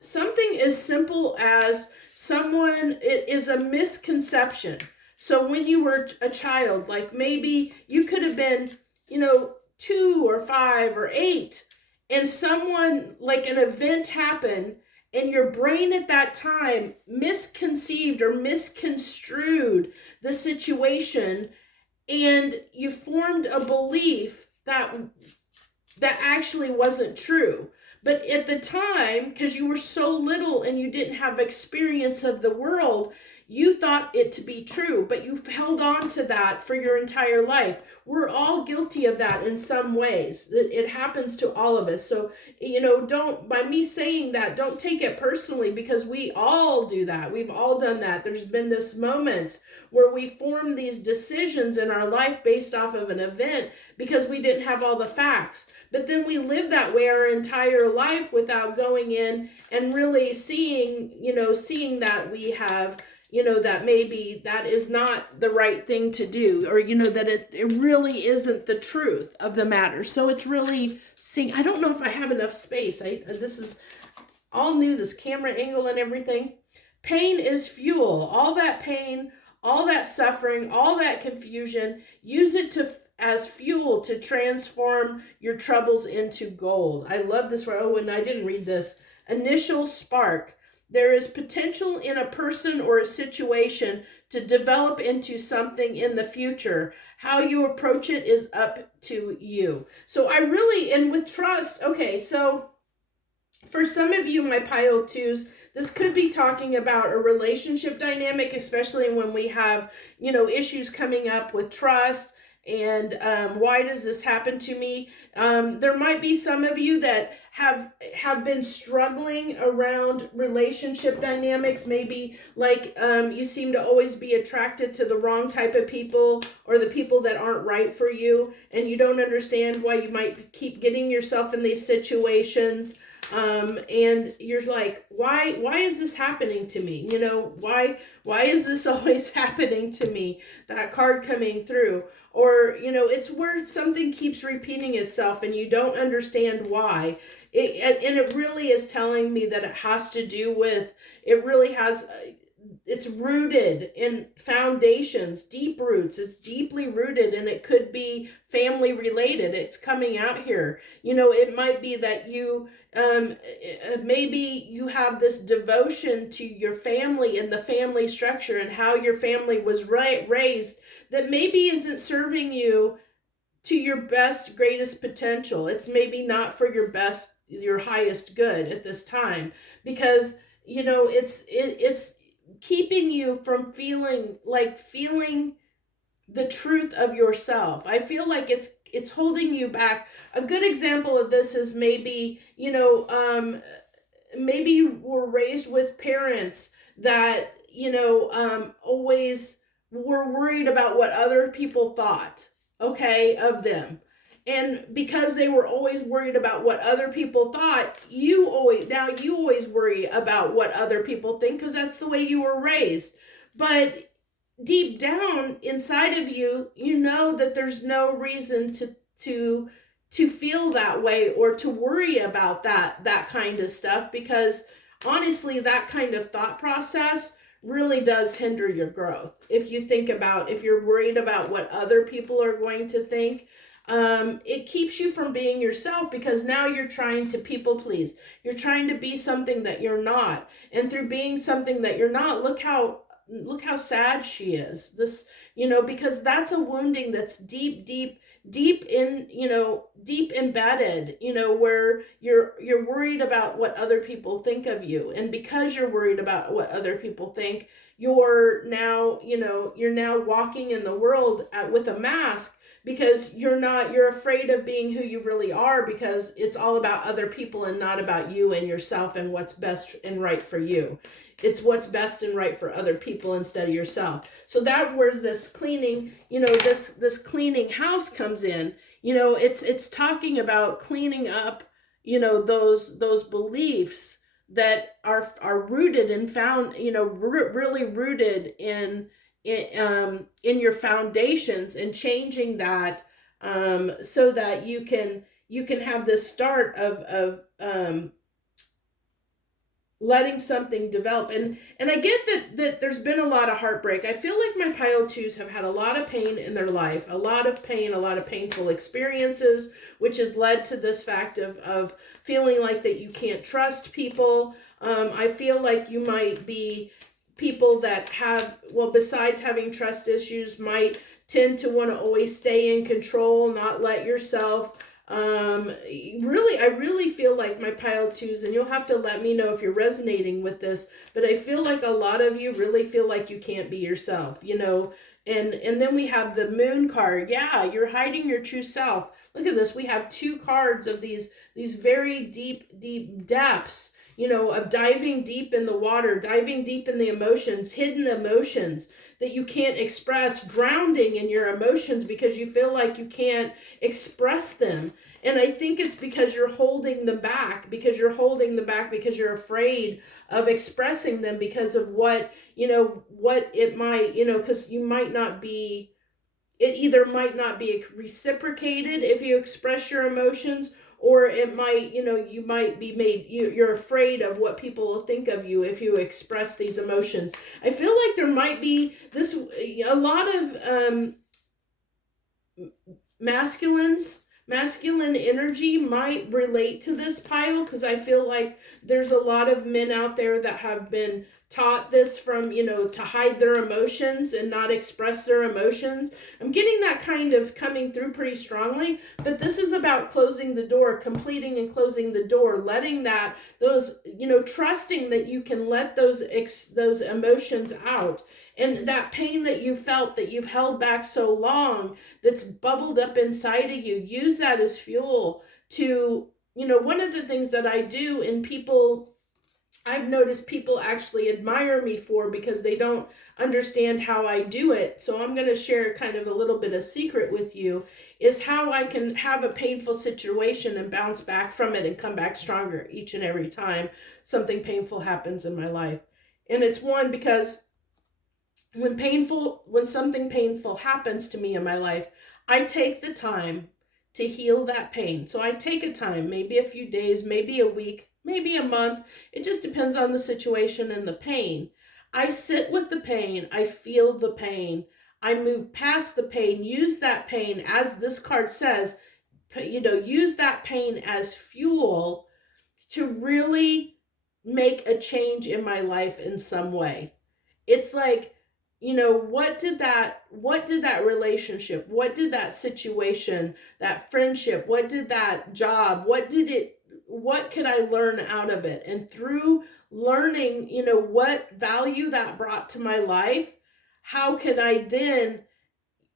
something as simple as it is a misconception. So when you were a child, like maybe you could have been, 2 or 5 or 8, and someone, like an event happened, and your brain at that time misconceived or misconstrued the situation, and you formed a belief that actually wasn't true. But at the time, because you were so little and you didn't have experience of the world, you thought it to be true, but you've held on to that for your entire life. We're all guilty of that in some ways. It happens to all of us. So, don't, by me saying that, don't take it personally, because we all do that. We've all done that. There's been this moments where we form these decisions in our life based off of an event because we didn't have all the facts. But then we live that way our entire life without going in and really seeing that we have, that maybe that is not the right thing to do, or, that it really isn't the truth of the matter. So it's really seeing, I don't know if I have enough space. This is all new, this camera angle and everything. Pain is fuel. All that pain, all that suffering, all that confusion, use it as fuel to transform your troubles into gold. I love this. Oh, and I didn't read this. Initial spark. There is potential in a person or a situation to develop into something in the future. How you approach it is up to you. So and with trust, okay, so for some of you, my pile 2s, this could be talking about a relationship dynamic, especially when we have, issues coming up with trust. And why does this happen to me? There might be some of you that have been struggling around relationship dynamics. Maybe like you seem to always be attracted to the wrong type of people, or the people that aren't right for you, and you don't understand why you might keep getting yourself in these situations. And you're like, why is this happening to me? Why is this always happening to me? That card coming through. Or, it's where something keeps repeating itself and you don't understand why. And it really is telling me that it has to do with, it's rooted in foundations, deep roots. It's deeply rooted, and it could be family related. It's coming out here. It might be that you, maybe you have this devotion to your family and the family structure and how your family was raised that maybe isn't serving you to your best, greatest potential. It's maybe not for your highest good at this time, because, it's keeping you from feeling the truth of yourself. I feel like it's holding you back. A good example of this is maybe, maybe you were raised with parents that, always were worried about what other people thought, okay, of them. And because they were always worried about what other people thought, you always worry about what other people think, because that's the way you were raised. But deep down inside of you, that there's no reason to feel that way or to worry about that kind of stuff, because honestly, that kind of thought process really does hinder your growth. If you're worried about what other people are going to think, it keeps you from being yourself, because now you're trying to people please. You're trying to be something that you're not. And through being something that you're not, look how sad she is. This, because that's a wounding that's deep embedded, where you're worried about what other people think of you. And because you're worried about what other people think, you're now walking in the world with a mask, because you're afraid of being who you really are, because it's all about other people and not about you and yourself and what's best and right for you. It's what's best and right for other people instead of yourself. So that's where this cleaning, this cleaning house comes in. It's talking about cleaning up, those beliefs that are rooted and found, really rooted in your foundations, and changing that, so that you can have this start of letting something develop. And I get that there's been a lot of heartbreak. I feel like my pile twos have had a lot of pain in their life, a lot of pain, a lot of painful experiences, which has led to this fact of feeling like that you can't trust people. I feel like you might be people that have, well, besides having trust issues, might tend to want to always stay in control, not let yourself really, I really feel like my pile twos, and you'll have to let me know if you're resonating with this, but I feel like a lot of you really feel like you can't be yourself, you know. And then we have the moon card. Yeah, you're hiding your true self. Look at this. We have two cards of these very deep depths, you know, of diving deep in the water, diving deep in the emotions, hidden emotions that you can't express, drowning in your emotions because you feel like you can't express them. And I think it's because you're holding them back, because you're afraid of expressing them because of what, you know, what it might, you know, because you might not be, it either might not be reciprocated if you express your emotions, or it might, you know, you might be made, you're afraid of what people will think of you if you express these emotions. I feel like there might be this, a lot of masculine energy might relate to this pile, because I feel like there's a lot of men out there that have been taught this from, you know, to hide their emotions and not express their emotions. I'm getting that kind of coming through pretty strongly, but this is about closing the door, completing and closing the door, letting that, those, you know, trusting that you can let those emotions out. And that pain that you felt, that you've held back so long, that's bubbled up inside of you, use that as fuel to, you know, one of the things that I do, and people, I've noticed people actually admire me for, because they don't understand how I do it. So I'm going to share kind of a little bit of secret with you, is how I can have a painful situation and bounce back from it and come back stronger each and every time something painful happens in my life. And it's one, because when something painful happens to me in my life, I take the time to heal that pain. So I take a time, maybe a few days, maybe a week, maybe a month. It just depends on the situation and the pain. I sit with the pain. I feel the pain. I move past the pain, use that pain, as this card says, you know, use that pain as fuel to really make a change in my life in some way. It's like, you know, what did that relationship, what did that situation, that friendship, what did that job, what could I learn out of it? And through learning, you know, what value that brought to my life, how can I then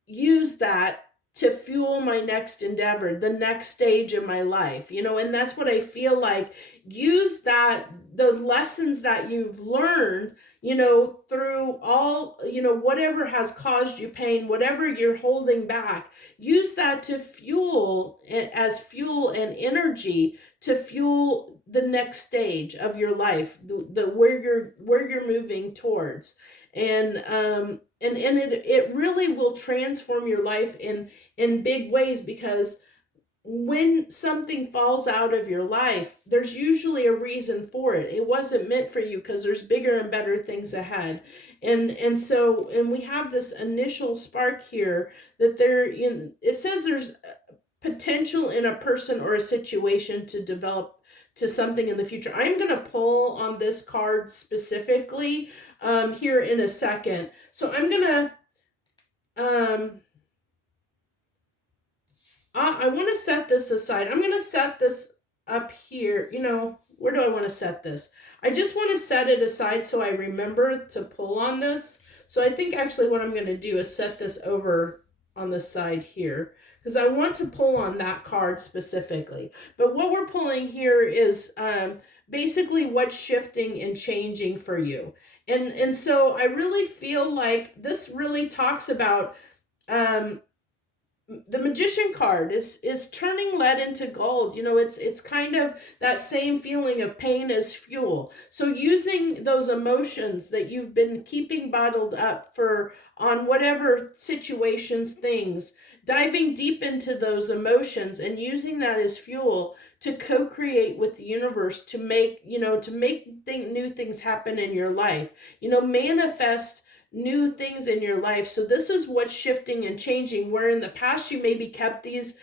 use that to fuel my next endeavor, the next stage of my life, you know. And that's what I feel like. Use that, the lessons that you've learned, you know, through all, you know, whatever has caused you pain, whatever you're holding back, use that to fuel, as fuel and energy to fuel the next stage of your life, the where you're moving towards. And it really will transform your life in big ways, because when something falls out of your life, there's usually a reason for it. It wasn't meant for you, because there's bigger and better things ahead. And so we have this initial spark here that it says there's potential in a person or a situation to develop to something in the future. I'm going to pull on this card specifically here in a second. So I'm going to, I want to set this aside. I'm going to set this up here. You know, where do I want to set this? I just want to set it aside so I remember to pull on this. So I think actually what I'm going to do is set this over on the side here, because I want to pull on that card specifically. But what we're pulling here is basically what's shifting and changing for you. And so I really feel like this really talks about the Magician card is turning lead into gold. You know, it's kind of that same feeling of pain as fuel. So using those emotions that you've been keeping bottled up for on whatever situations, things, diving deep into those emotions and using that as fuel to co-create with the universe, to make, new things happen in your life, manifest new things in your life. So this is what's shifting and changing, where in the past you maybe kept these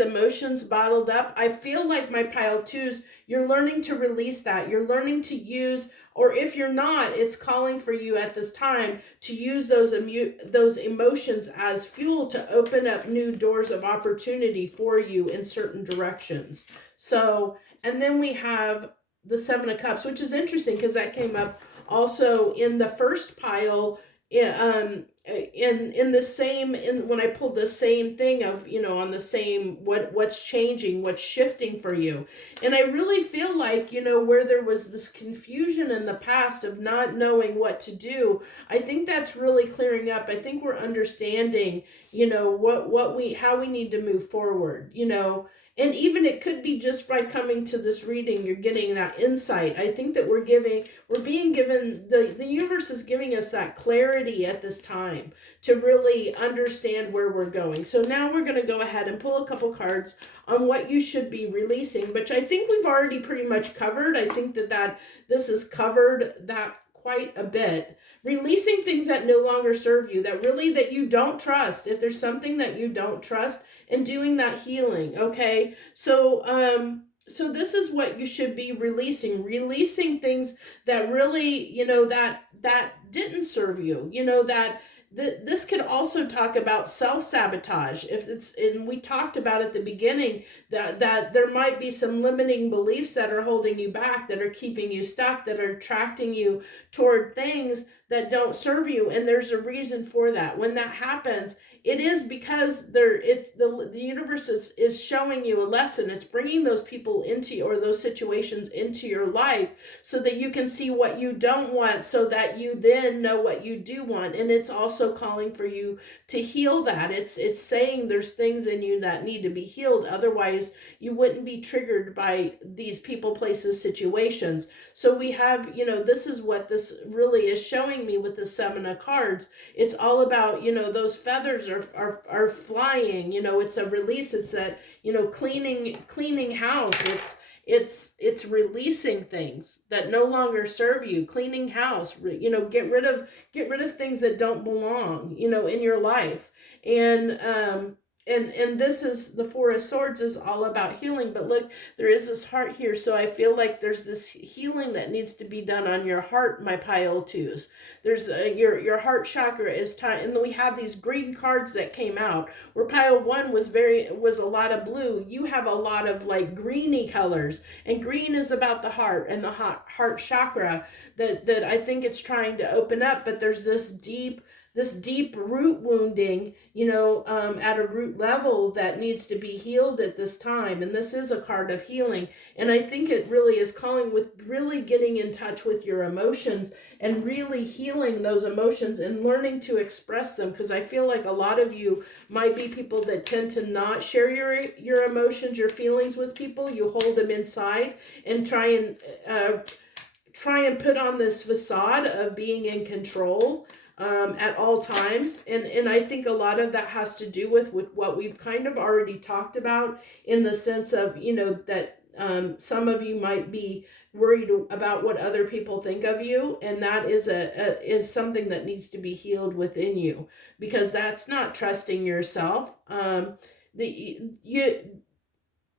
emotions bottled up. I feel like my pile twos, you're learning to release that. You're learning to use, or if you're not, it's calling for you at this time to use those emotions as fuel to open up new doors of opportunity for you in certain directions. So, and then we have the Seven of Cups, which is interesting because that came up also in the first pile, in the same, when I pulled the same thing of, on the same, what's changing, what's shifting for you. And I really feel like, where there was this confusion in the past of not knowing what to do, I think that's really clearing up. I think we're understanding, how we need to move forward, and even it could be just by coming to this reading, you're getting that insight. I think that we're being given, the universe is giving us that clarity at this time to really understand where we're going. So now we're going to go ahead and pull a couple cards on what you should be releasing, which I think we've already pretty much covered. I think that this has covered that quite a bit. Releasing things that no longer serve you, that you don't trust. If there's something that you don't trust, and doing that healing. Okay. So this is what you should be releasing things that really, that didn't serve you, this could also talk about self-sabotage. And we talked about at the beginning that there might be some limiting beliefs that are holding you back, that are keeping you stuck, that are attracting you toward things that don't serve you. And there's a reason for that. When that happens, it is because the universe is showing you a lesson. It's bringing those people or those situations into your life so that you can see what you don't want, so that you then know what you do want. And it's also calling for you to heal that. It's saying there's things in you that need to be healed. Otherwise, you wouldn't be triggered by these people, places, situations. So we have, this is what this really is showing me with the Seven of Cards. It's all about, those feathers are flying, it's a release. It's that, cleaning house. It's releasing things that no longer serve you, cleaning house, get rid of things that don't belong, in your life. And this is the Four of Swords is all about healing. But look, there is this heart here. So I feel like there's this healing that needs to be done on your heart, my pile twos. There's your heart chakra is time. And we have these green cards that came out where pile one was a lot of blue. You have a lot of like greeny colors, and green is about the heart and the heart chakra that I think it's trying to open up. But there's this deep root wounding, at a root level that needs to be healed at this time. And this is a card of healing. And I think it really is calling with really getting in touch with your emotions and really healing those emotions and learning to express them. Because I feel like a lot of you might be people that tend to not share your emotions, your feelings with people. You hold them inside and try and put on this facade of being in control at all times. And I think a lot of that has to do with what we've kind of already talked about, in the sense of, that some of you might be worried about what other people think of you. And that is something that needs to be healed within you, because that's not trusting yourself. You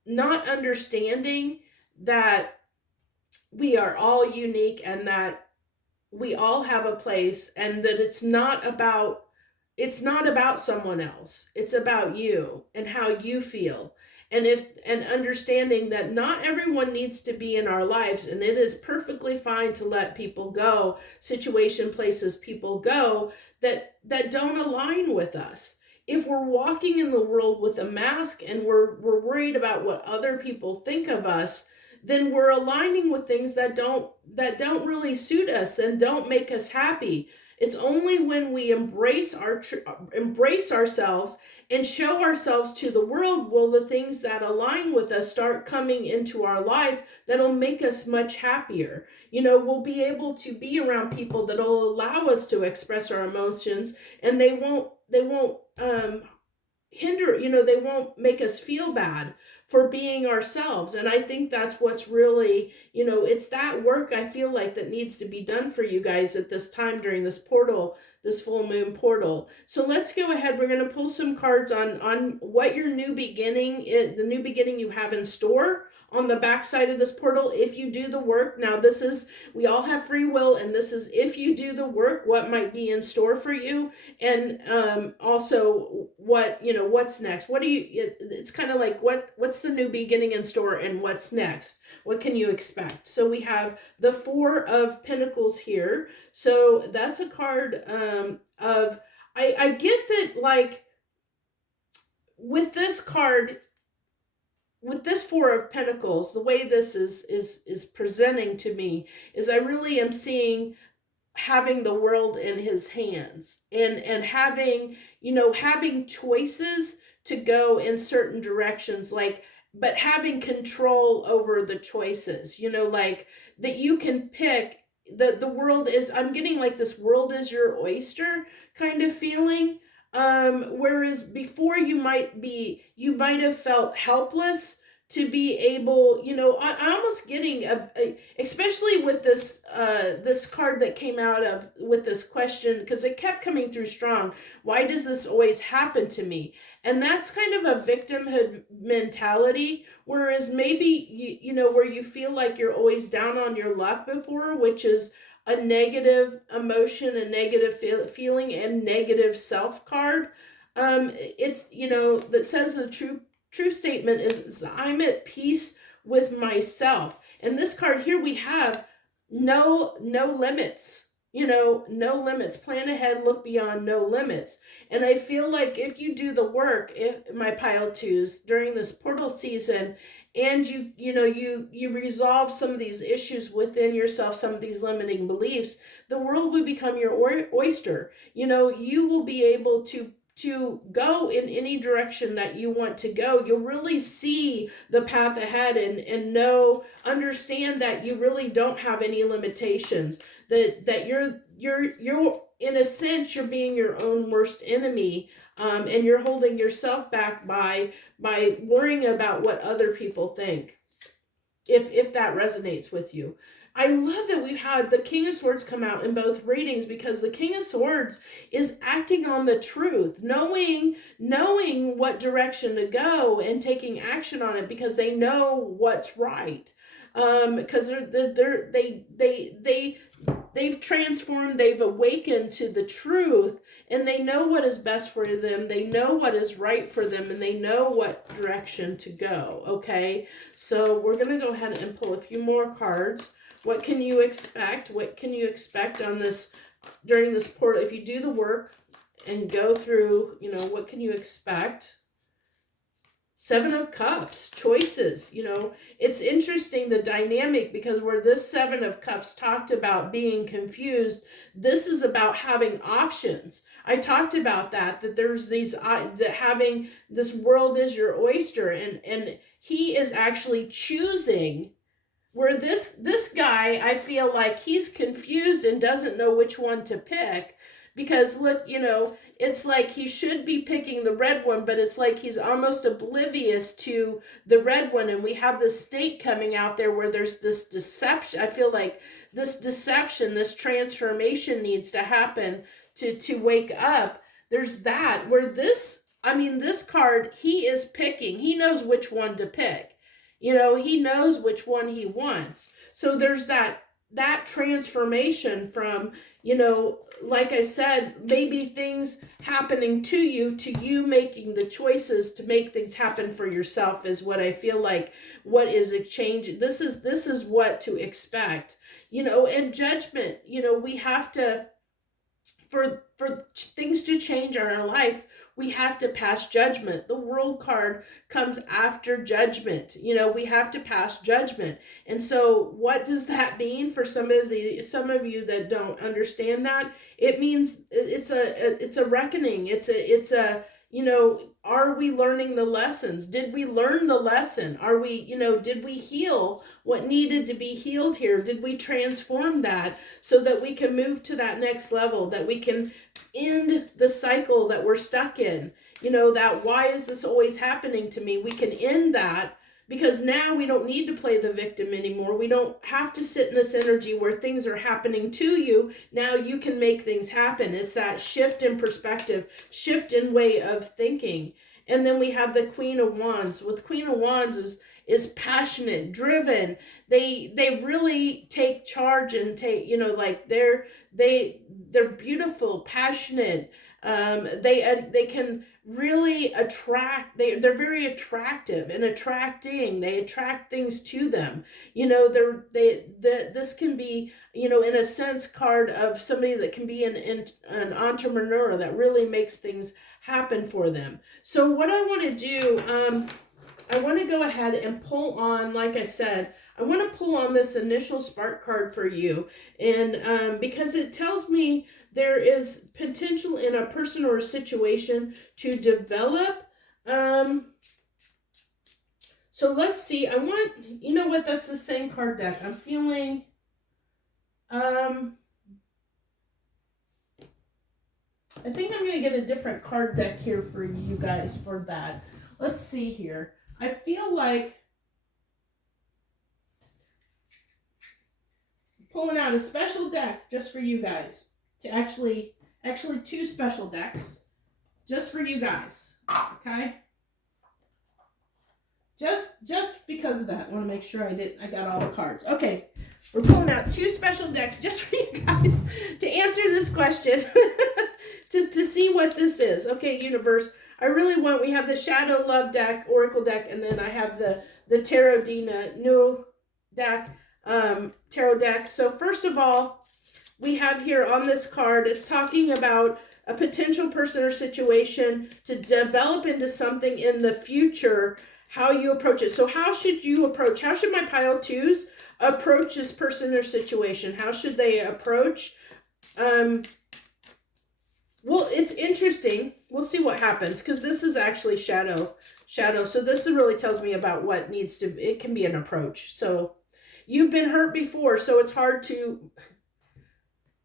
not understanding that we are all unique and that we all have a place, and that it's not about someone else. It's about you and how you feel. And understanding that not everyone needs to be in our lives, and it is perfectly fine to let people go, places people go that don't align with us. If we're walking in the world with a mask and we're worried about what other people think of us, then we're aligning with things that don't really suit us and don't make us happy. It's only when we embrace ourselves and show ourselves to the world will the things that align with us start coming into our life that'll make us much happier. We'll be able to be around people that'll allow us to express our emotions, and they won't hinder, they won't make us feel bad for being ourselves. And I think that's what's really, it's that work I feel like that needs to be done for you guys at this time during this portal, this full moon portal. So let's go ahead. We're going to pull some cards on what your new beginning is, the new beginning you have in store on the back side of this portal if you do the work. Now this is, we all have free will, and this is if you do the work, what might be in store for you. And also what, what's next. What do you, it's kind of like what's the new beginning in store and what's next? What can you expect? So we have the Four of Pentacles here. So that's a card of, I get that, like, with this card, with this Four of Pentacles, the way this is presenting to me is I really am seeing having the world in his hands, and having, having choices to go in certain directions, like, but having control over the choices, like that you can pick. The world is, I'm getting like this world is your oyster kind of feeling. Whereas before you might have felt helpless to be able, I almost getting especially with this this card that came out of with this question, because it kept coming through strong. Why does this always happen to me? And that's kind of a victimhood mentality, whereas maybe where you feel like you're always down on your luck before, which is a negative emotion, a negative feeling, and negative self card. It's, that says the true statement is I'm at peace with myself. And this card here, we have no limits, no limits. Plan ahead, look beyond, no limits. And I feel like if you do the work, if my pile twos during this portal season, and you resolve some of these issues within yourself, some of these limiting beliefs, the world will become your oyster. You will be able to go in any direction that you want to go. You'll really see the path ahead and understand that you really don't have any limitations, that you're in a sense, you're being your own worst enemy, and you're holding yourself back by worrying about what other people think, if that resonates with you. I love that we've had the King of Swords come out in both readings, because the King of Swords is acting on the truth, knowing what direction to go and taking action on it, because they know what's right. Because they've transformed, they've awakened to the truth, and they know what is best for them. They know what is right for them, and they know what direction to go. Okay, so we're going to go ahead and pull a few more cards. What can you expect? What can you expect on this during this portal? If you do the work and go through, what can you expect? Seven of Cups, choices. It's interesting, the dynamic, because where this Seven of Cups talked about being confused, this is about having options. I talked about that there's these, that having this world is your oyster, and he is actually choosing. Where this guy, I feel like he's confused and doesn't know which one to pick, because look, it's like he should be picking the red one, but it's like he's almost oblivious to the red one. And we have this snake coming out there where there's this deception. I feel like this deception, this transformation needs to happen to wake up. There's that, where this card, he is picking. He knows which one to pick. He knows which one he wants. So there's that transformation from, like I said, maybe things happening to you making the choices to make things happen for yourself is what I feel like, what is a change. This is what to expect, and judgment. We have to, for things to change in our life, we have to pass judgment. The World card comes after judgment. We have to pass judgment. And so what does that mean for some of you that don't understand that? It means it's a reckoning. It's a are we learning the lessons? Did we learn the lesson? Are we, did we heal what needed to be healed here? Did we transform that so that we can move to that next level, that we can end the cycle that we're stuck in? that why is this always happening to me? We can end that, because now we don't need to play the victim anymore. We don't have to sit in this energy where things are happening to you. Now you can make things happen. It's that shift in perspective, shift in way of thinking. And then we have the Queen of Wands. With Queen of Wands is passionate, driven. They really take charge and take, like they're beautiful, passionate. They can really attract. They're very attractive and attracting. They attract things to them. This can be, in a sense, card of somebody that can be an entrepreneur that really makes things happen for them. So what I want to do, I want to go ahead and pull on, like I said, I want to pull on this initial spark card for you. And because it tells me there is potential in a person or a situation to develop. So let's see. I want, you know what, that's the same card deck. I'm feeling, I think I'm going to get a different card deck here for you guys for that. Let's see here. I feel like pulling out a special deck just for you guys. To actually 2 special decks just for you guys. Okay? Just because of that. I want to make sure I got all the cards. Okay. We're pulling out 2 special decks just for you guys to answer this question. to see what this is. Okay, universe. I really want, we have the Shadow Love deck, Oracle deck, and then I have the Tarot Dina new deck, tarot deck. So first of all, we have here on this card, it's talking about a potential person or situation to develop into something in the future, how you approach it. So how should my pile 2s approach this person or situation? How should they approach? Well, it's interesting. We'll see what happens, because this is actually shadow. So this really tells me about what needs to, it can be an approach. So you've been hurt before, so it's hard to,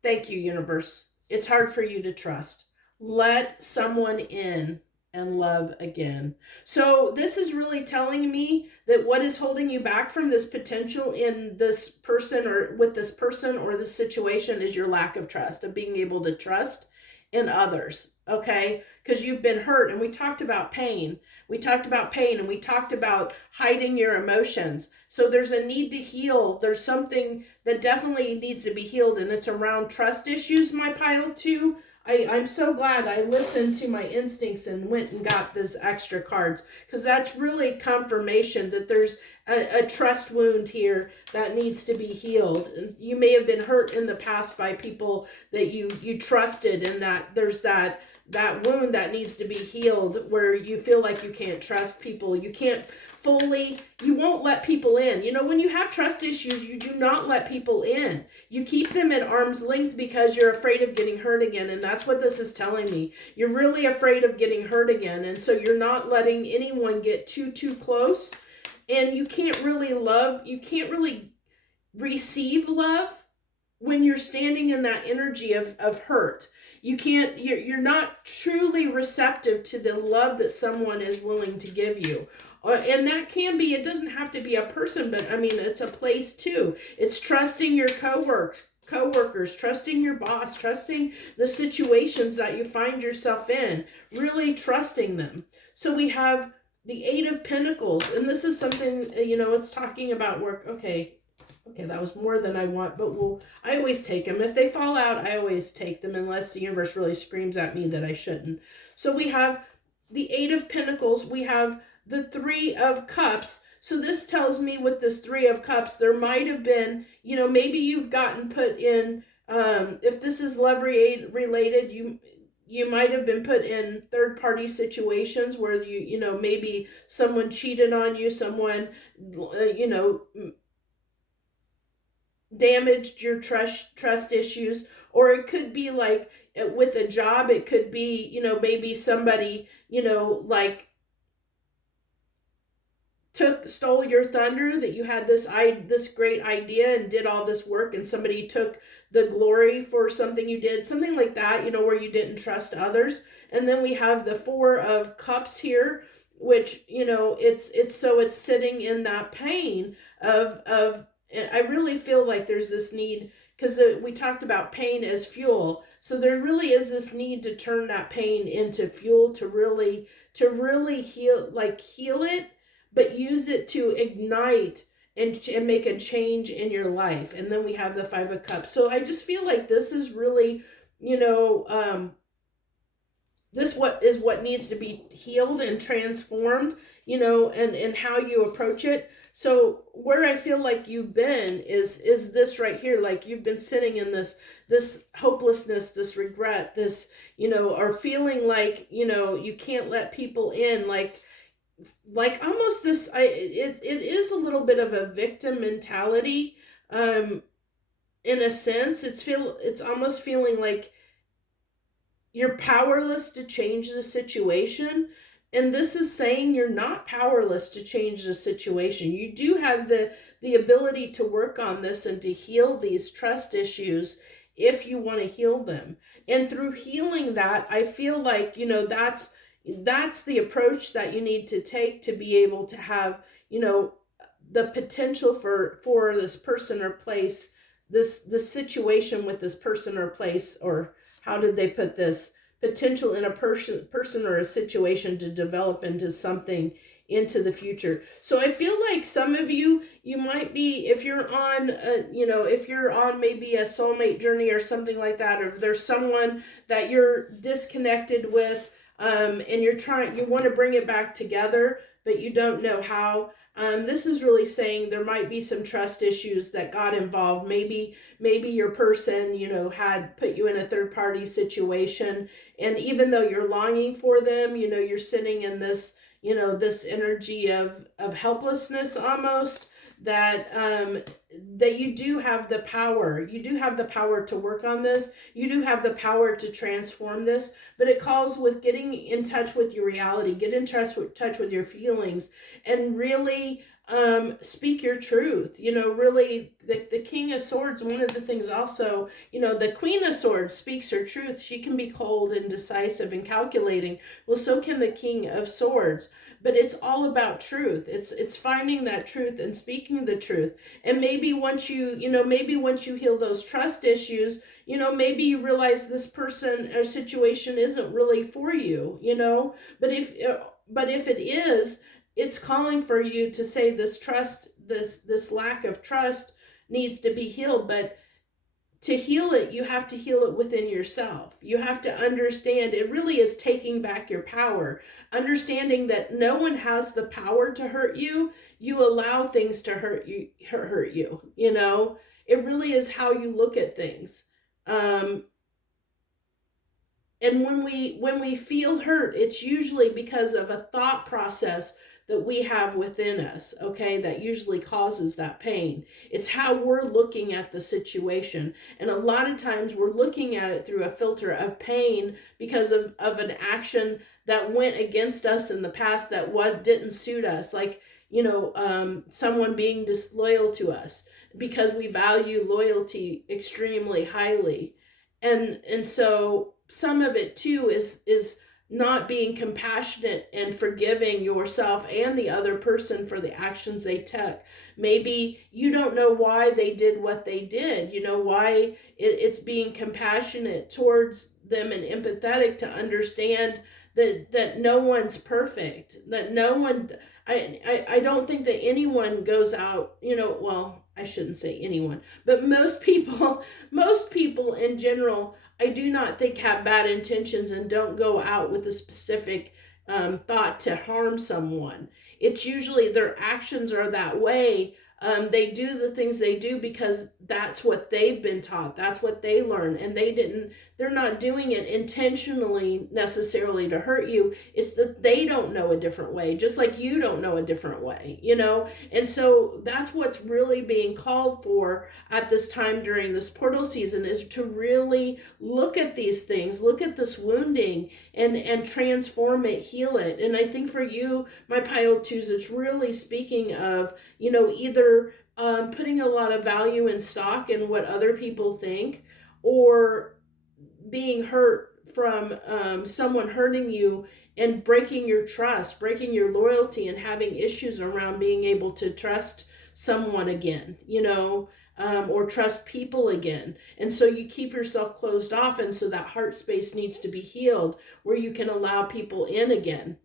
thank you, universe. It's hard for you to trust. Let someone in and love again. So this is really telling me that what is holding you back from this potential in this person or with this person or the situation is your lack of trust, of being able to trust in others. Okay, because you've been hurt, and we talked about pain. We talked about pain, and we talked about hiding your emotions. So there's a need to heal. There's something that definitely needs to be healed, and it's around trust issues, my pile 2. I'm so glad I listened to my instincts and went and got these extra cards, because that's really confirmation that there's a trust wound here that needs to be healed. You may have been hurt in the past by people that you trusted, and that there's that wound that needs to be healed, where you feel like you can't trust people. You can't fully, you won't let people in. When you have trust issues, you do not let people in. You keep them at arm's length because you're afraid of getting hurt again. And that's what this is telling me. You're really afraid of getting hurt again. And so you're not letting anyone get too close. And you can't really love, you can't really receive love when you're standing in that energy of hurt. You can't, you're not truly receptive to the love that someone is willing to give you. And that can be, it doesn't have to be a person, but I mean, it's a place too. It's trusting your co-workers, trusting your boss, trusting the situations that you find yourself in, really trusting them. So we have the 8 of Pentacles, and this is something, it's talking about work. Okay, that was more than I want, but I always take them. If they fall out, I always take them, unless the universe really screams at me that I shouldn't. So we have the 8 of Pentacles. We have the 3 of Cups. So this tells me with this 3 of Cups, there might have been, maybe you've gotten put in, if this is love related, you might have been put in third-party situations where maybe someone cheated on you, someone, damaged your trust issues, or it could be like with a job, it could be, maybe somebody, like stole your thunder, that you had this great idea and did all this work, and somebody took the glory for something you did, something like that, where you didn't trust others. And then we have the Four of Cups here, which, it's sitting in that pain of I really feel like there's this need, because we talked about pain as fuel. So there really is this need to turn that pain into fuel to really heal it, but use it to ignite and make a change in your life. And then we have the Five of Cups. So I just feel like this is really, this what needs to be healed and transformed, and how you approach it. So where I feel like you've been is this right here. Like you've been sitting in this hopelessness, this regret, this, or feeling like, you can't let people in, like almost this, it is a little bit of a victim mentality. In a sense, it's almost feeling like you're powerless to change the situation. And this is saying you're not powerless to change the situation. You do have the ability to work on this and to heal these trust issues if you want to heal them. And through healing that, I feel like, that's the approach that you need to take to be able to have, the potential for this person or place, this situation with this person or place, or how did they put this, potential in a person or a situation to develop into something into the future. So I feel like some of you might be, if you're on, if you're on maybe a soulmate journey or something like that, or there's someone that you're disconnected with, and you want to bring it back together, but you don't know how. This is really saying there might be some trust issues that got involved. Maybe your person, had put you in a third party situation. And even though you're longing for them, you're sitting in this, this energy of helplessness almost, that you do have the power. You do have the power to work on this. You do have the power to transform this, but it calls with getting in touch with your reality, get in touch with your feelings, and really speak your truth. Really, the King of Swords, one of the things also, the Queen of Swords speaks her truth. She can be cold and decisive and calculating. Well, so can the King of Swords. But it's all about truth. It's finding that truth and speaking the truth. And maybe once you heal those trust issues, maybe you realize this person or situation isn't really for you, But if it is, it's calling for you to say this trust, this lack of trust needs to be healed. But to heal it, you have to heal it within yourself. You have to understand it really is taking back your power, understanding that no one has the power to hurt you. You allow things to hurt you. It really is how you look at things. And when we feel hurt, it's usually because of a thought process that we have within us, okay, that usually causes that pain. It's how we're looking at the situation. And a lot of times we're looking at it through a filter of pain because of an action that went against us in the past that didn't suit us, like, someone being disloyal to us, because we value loyalty extremely highly. And so some of it too is not being compassionate and forgiving yourself and the other person for the actions they took. Maybe you don't know why they did what they did, why it's being compassionate towards them and empathetic to understand that no one's perfect, that no one, I don't think that anyone goes out, well, I shouldn't say anyone, but most people in general, I do not think have bad intentions and don't go out with a specific thought to harm someone. It's usually their actions are that way They do the things they do because that's what they've been taught. That's what they learn. And they're not doing it intentionally necessarily to hurt you. It's that they don't know a different way, just like you don't know a different way, you know? And so that's what's really being called for at this time during this portal season, is to really look at these things, look at this wounding and transform it, heal it. And I think for you, my pile twos, it's really speaking of, you know, either putting a lot of value in stock in what other people think, or being hurt from someone hurting you and breaking your trust, breaking your loyalty, and having issues around being able to trust someone again, you know, or trust people again. And so you keep yourself closed off. And so that heart space needs to be healed where you can allow people in again.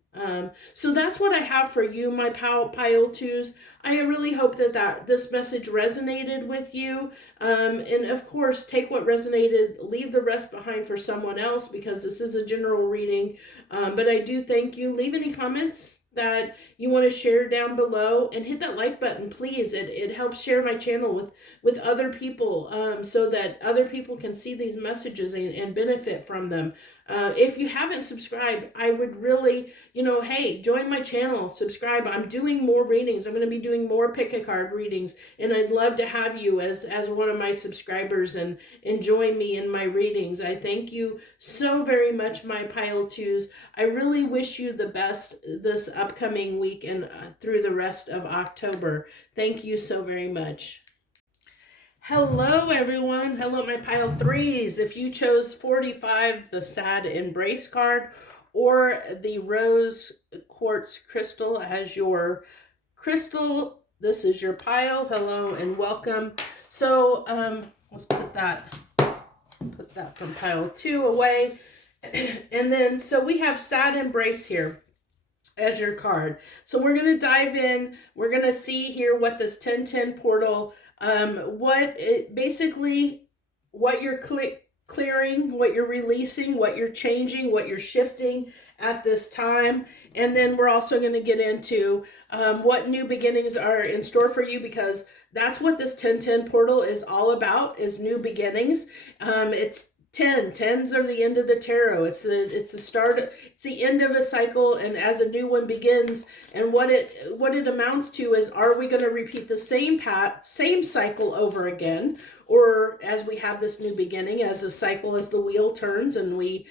So that's what I have for you, my pile twos. I really hope that this message resonated with you. And of course, take what resonated, leave the rest behind for someone else, because this is a general reading. But I do thank you. Leave any comments that you want to share down below, and hit that like button, please. It helps share my channel with other people, so that other people can see these messages and benefit from them. If you haven't subscribed, I would really, you know, hey, join my channel, subscribe. I'm doing more readings. I'm going to be doing more pick-a-card readings, and I'd love to have you as one of my subscribers and join me in my readings. I thank you so very much, my pile twos. I really wish you the best this upcoming week and through the rest of October. Thank you so very much. Hello, everyone. Hello, my pile threes. If you chose 45, the Sad Embrace card, or the Rose Quartz Crystal as your crystal, this is your pile. Hello and welcome. So let's put that from pile 2 away. And then, so we have Sad Embrace here as your card. So we're going to dive in. We're going to see here what this 1010 portal, basically what you're clearing, what you're releasing, what you're changing, what you're shifting at this time. And then we're also going to get into what new beginnings are in store for you, because that's what this 1010 portal is all about, is new beginnings. It's 10. Tens are the end of the tarot. It's the start. It's the end of a cycle, and as a new one begins. And what it amounts to is, are we going to repeat the same cycle over again, or as we have this new beginning, as the cycle, as the wheel turns, and we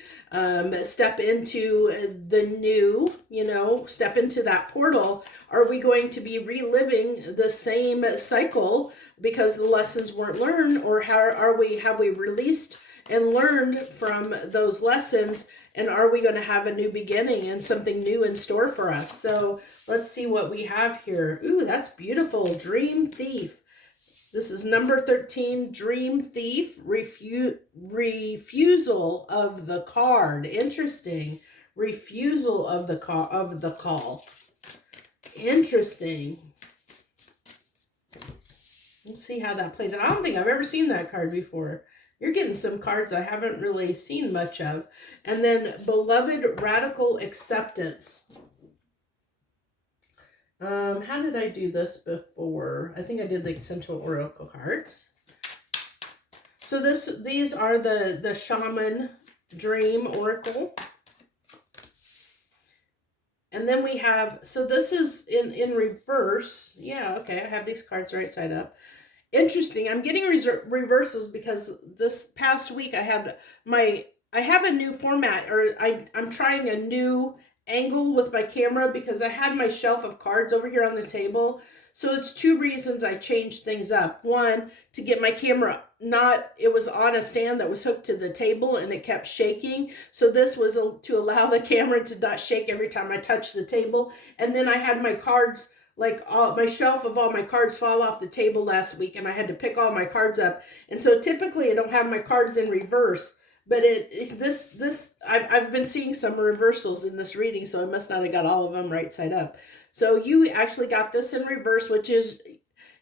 step into the new, you know, step into that portal, are we going to be reliving the same cycle because the lessons weren't learned, or have we released and learned from those lessons, and are we going to have a new beginning and something new in store for us? So let's see what we have here. Ooh, that's beautiful. Dream Thief. This is number 13, Dream Thief. Refusal of the card. Interesting. Refusal of the call. Interesting. We'll see how that plays out. I don't think I've ever seen that card before. You're getting some cards I haven't really seen much of. And then Beloved Radical Acceptance. How did I do this before? I think I did the Essential Oracle cards. So these are the Shaman Dream Oracle. And then we have, so this is in reverse. Yeah, okay, I have these cards right side up. Interesting. I'm getting reversals because this past week I have a new format, or I'm trying a new angle with my camera, because I had my shelf of cards over here on the table. So it's two reasons I changed things up. One, to get my camera it was on a stand that was hooked to the table and it kept shaking. So this was to allow the camera to not shake every time I touched the table. And then I had my cards, like my shelf of all my cards, fall off the table last week, and I had to pick all my cards up. And so typically I don't have my cards in reverse, but I've been seeing some reversals in this reading, so I must not have got all of them right side up. So you actually got this in reverse, which is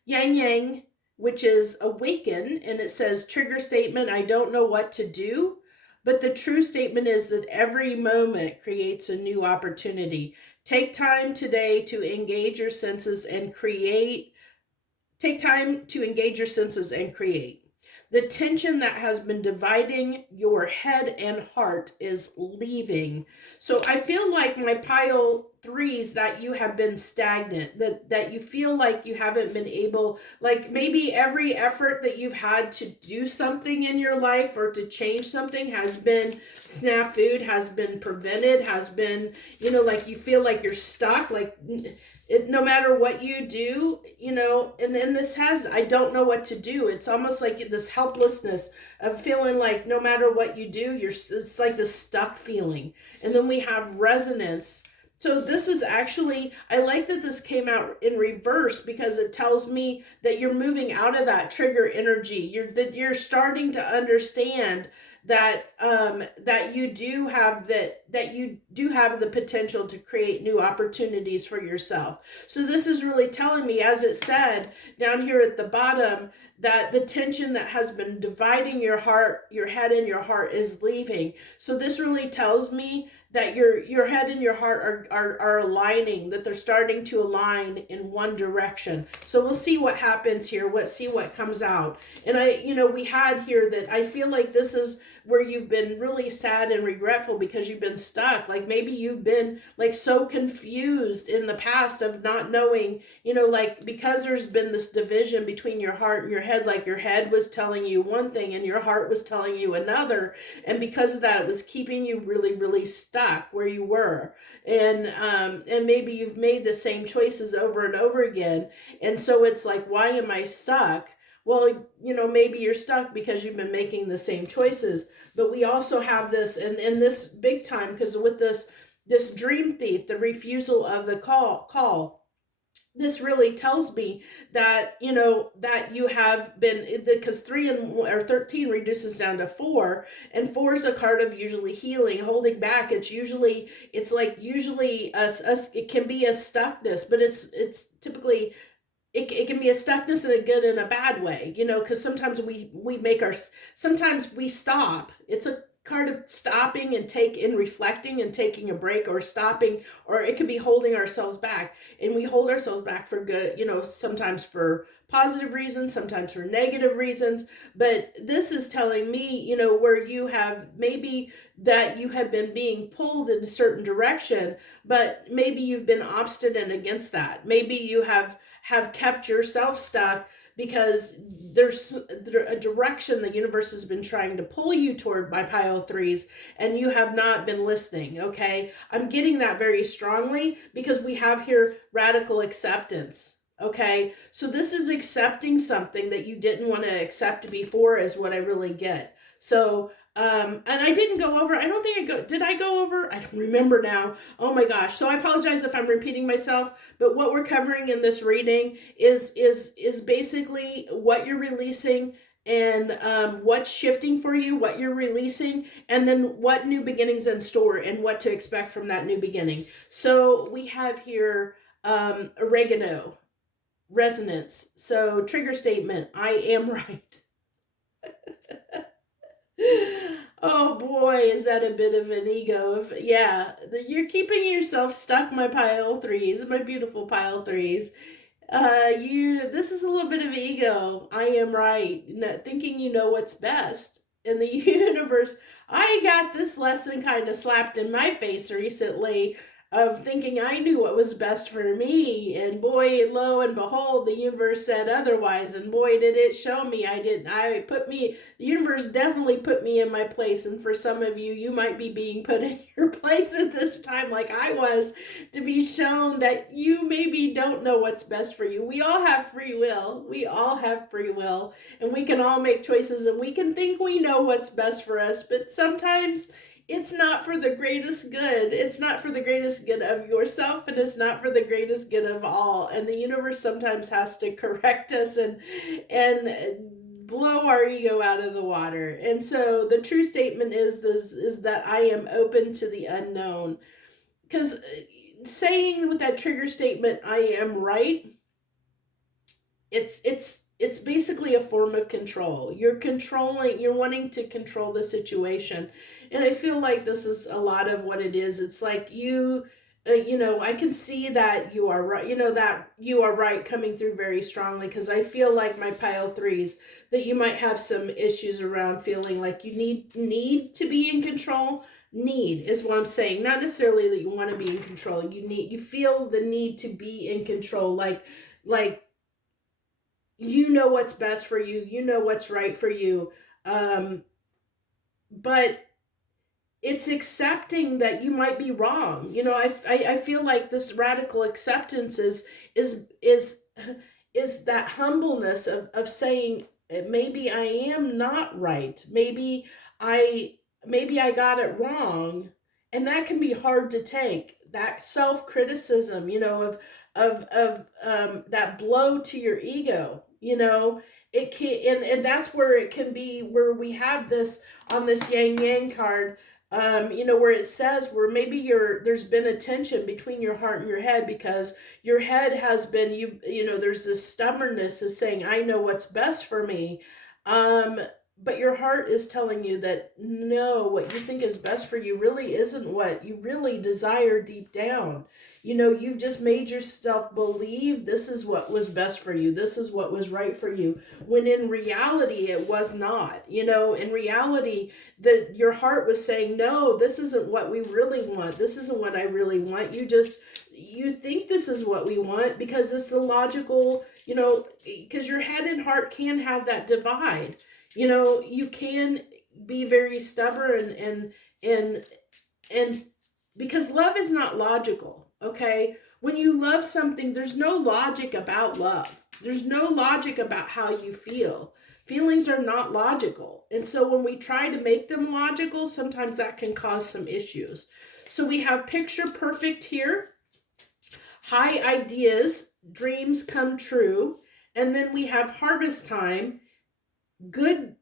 Yang Yang, which is Awaken, and it says trigger statement, I don't know what to do. But the true statement is that every moment creates a new opportunity. Take time today to engage your senses and create Take time to engage your senses and create. The tension that has been dividing your head and heart is leaving. So I feel like my pile threes, that you have been stagnant, that you feel like you haven't been able, like maybe every effort that you've had to do something in your life or to change something has been snafu'd, has been prevented, has been, like you feel like you're stuck, like no matter what you do, and then I don't know what to do. It's almost like this helplessness of feeling like no matter what you do, it's like this stuck feeling. And then we have resonance. So this is actually, I like that this came out in reverse, because it tells me that you're moving out of that trigger energy. You're starting to understand that that you do have the potential to create new opportunities for yourself. So this is really telling me, as it said down here at the bottom, that the tension that has been dividing your head and your heart is leaving. So this really tells me that your head and your heart are aligning, that they're starting to align in one direction. So we'll see what happens here. See what comes out. And we had here that I feel like this is where you've been really sad and regretful because you've been stuck. Like maybe you've been like so confused in the past of not knowing, like because there's been this division between your heart and your head, like your head was telling you one thing and your heart was telling you another. And because of that, it was keeping you really, really stuck where you were. And maybe you've made the same choices over and over again. And so it's like, why am I stuck? Well, maybe you're stuck because you've been making the same choices. But we also have this, and this big time, because with this dream thief, the refusal of the call, this really tells me that that you have been, because 13 reduces down to 4, and 4 is a card of usually healing, holding back. It's usually it can be a stuckness, but it's typically it can be a stuckness in a good and a bad way, because sometimes sometimes we stop. It's a card of stopping and reflecting and taking a break, or stopping, or it could be holding ourselves back. And we hold ourselves back for good, sometimes for positive reasons, sometimes for negative reasons. But this is telling me, where you have maybe that you have been being pulled in a certain direction, but maybe you've been obstinate against that. Maybe you have kept yourself stuck because there's a direction the universe has been trying to pull you toward by pile threes, and you have not been listening. Okay, I'm getting that very strongly because we have here radical acceptance. Okay, so this is accepting something that you didn't want to accept before, is what I really get. So and I didn't go over, I don't think did I go over? I don't remember now. Oh my gosh. So I apologize if I'm repeating myself, but what we're covering in this reading is basically what you're releasing, and what's shifting for you, what you're releasing, and then what new beginnings in store and what to expect from that new beginning. So we have here oregano, resonance. So trigger statement, I am right. Oh boy, is that a bit of an ego? You're keeping yourself stuck, my pile threes, my beautiful pile threes. This is a little bit of ego. I am right. Thinking you know what's best. In the universe, I got this lesson kind of slapped in my face recently, of thinking I knew what was best for me, and boy, lo and behold, the universe said otherwise, and boy, did it show me I didn't. The universe definitely put me in my place, and for some of you, you might be being put in your place at this time, like I was, to be shown that you maybe don't know what's best for you. We all have free will. And we can all make choices, and we can think we know what's best for us, but sometimes it's not for the greatest good. It's not for the greatest good of yourself, and it's not for the greatest good of all. And the universe sometimes has to correct us and blow our ego out of the water. And so the true statement is that I am open to the unknown. Because saying with that trigger statement, I am right, it's basically a form of control. You're wanting to control the situation. And I feel like this is a lot of what it is. It's like you I can see that you are right, that you are right coming through very strongly, because I feel like my pile threes, that you might have some issues around feeling like you need to be in control. Need is what I'm saying. Not necessarily that you want to be in control. You feel the need to be in control, like you know what's best for you, you know what's right for you. But it's accepting that you might be wrong. I feel like this radical acceptance is is is that humbleness of saying, maybe I am not right. I maybe I got it wrong. And that can be hard to take. That self-criticism, of that blow to your ego, it can, and that's where it can be, where we have this on this yang yang card, where it says, where maybe there's been a tension between your heart and your head, because your head has been, there's this stubbornness of saying, I know what's best for me. But your heart is telling you that no, what you think is best for you really isn't what you really desire deep down. You've just made yourself believe this is what was best for you. This is what was right for you. When in reality, it was not. In reality, that your heart was saying, no, this isn't what we really want. This isn't what I really want. You think this is what we want because it's a logical, because your head and heart can have that divide. You can be very stubborn and because love is not logical. Okay, when you love something, there's no logic about love. There's no logic about how you feel. Feelings are not logical. And so when we try to make them logical, sometimes that can cause some issues. So we have picture perfect here, high ideas, dreams come true. And then we have harvest time, good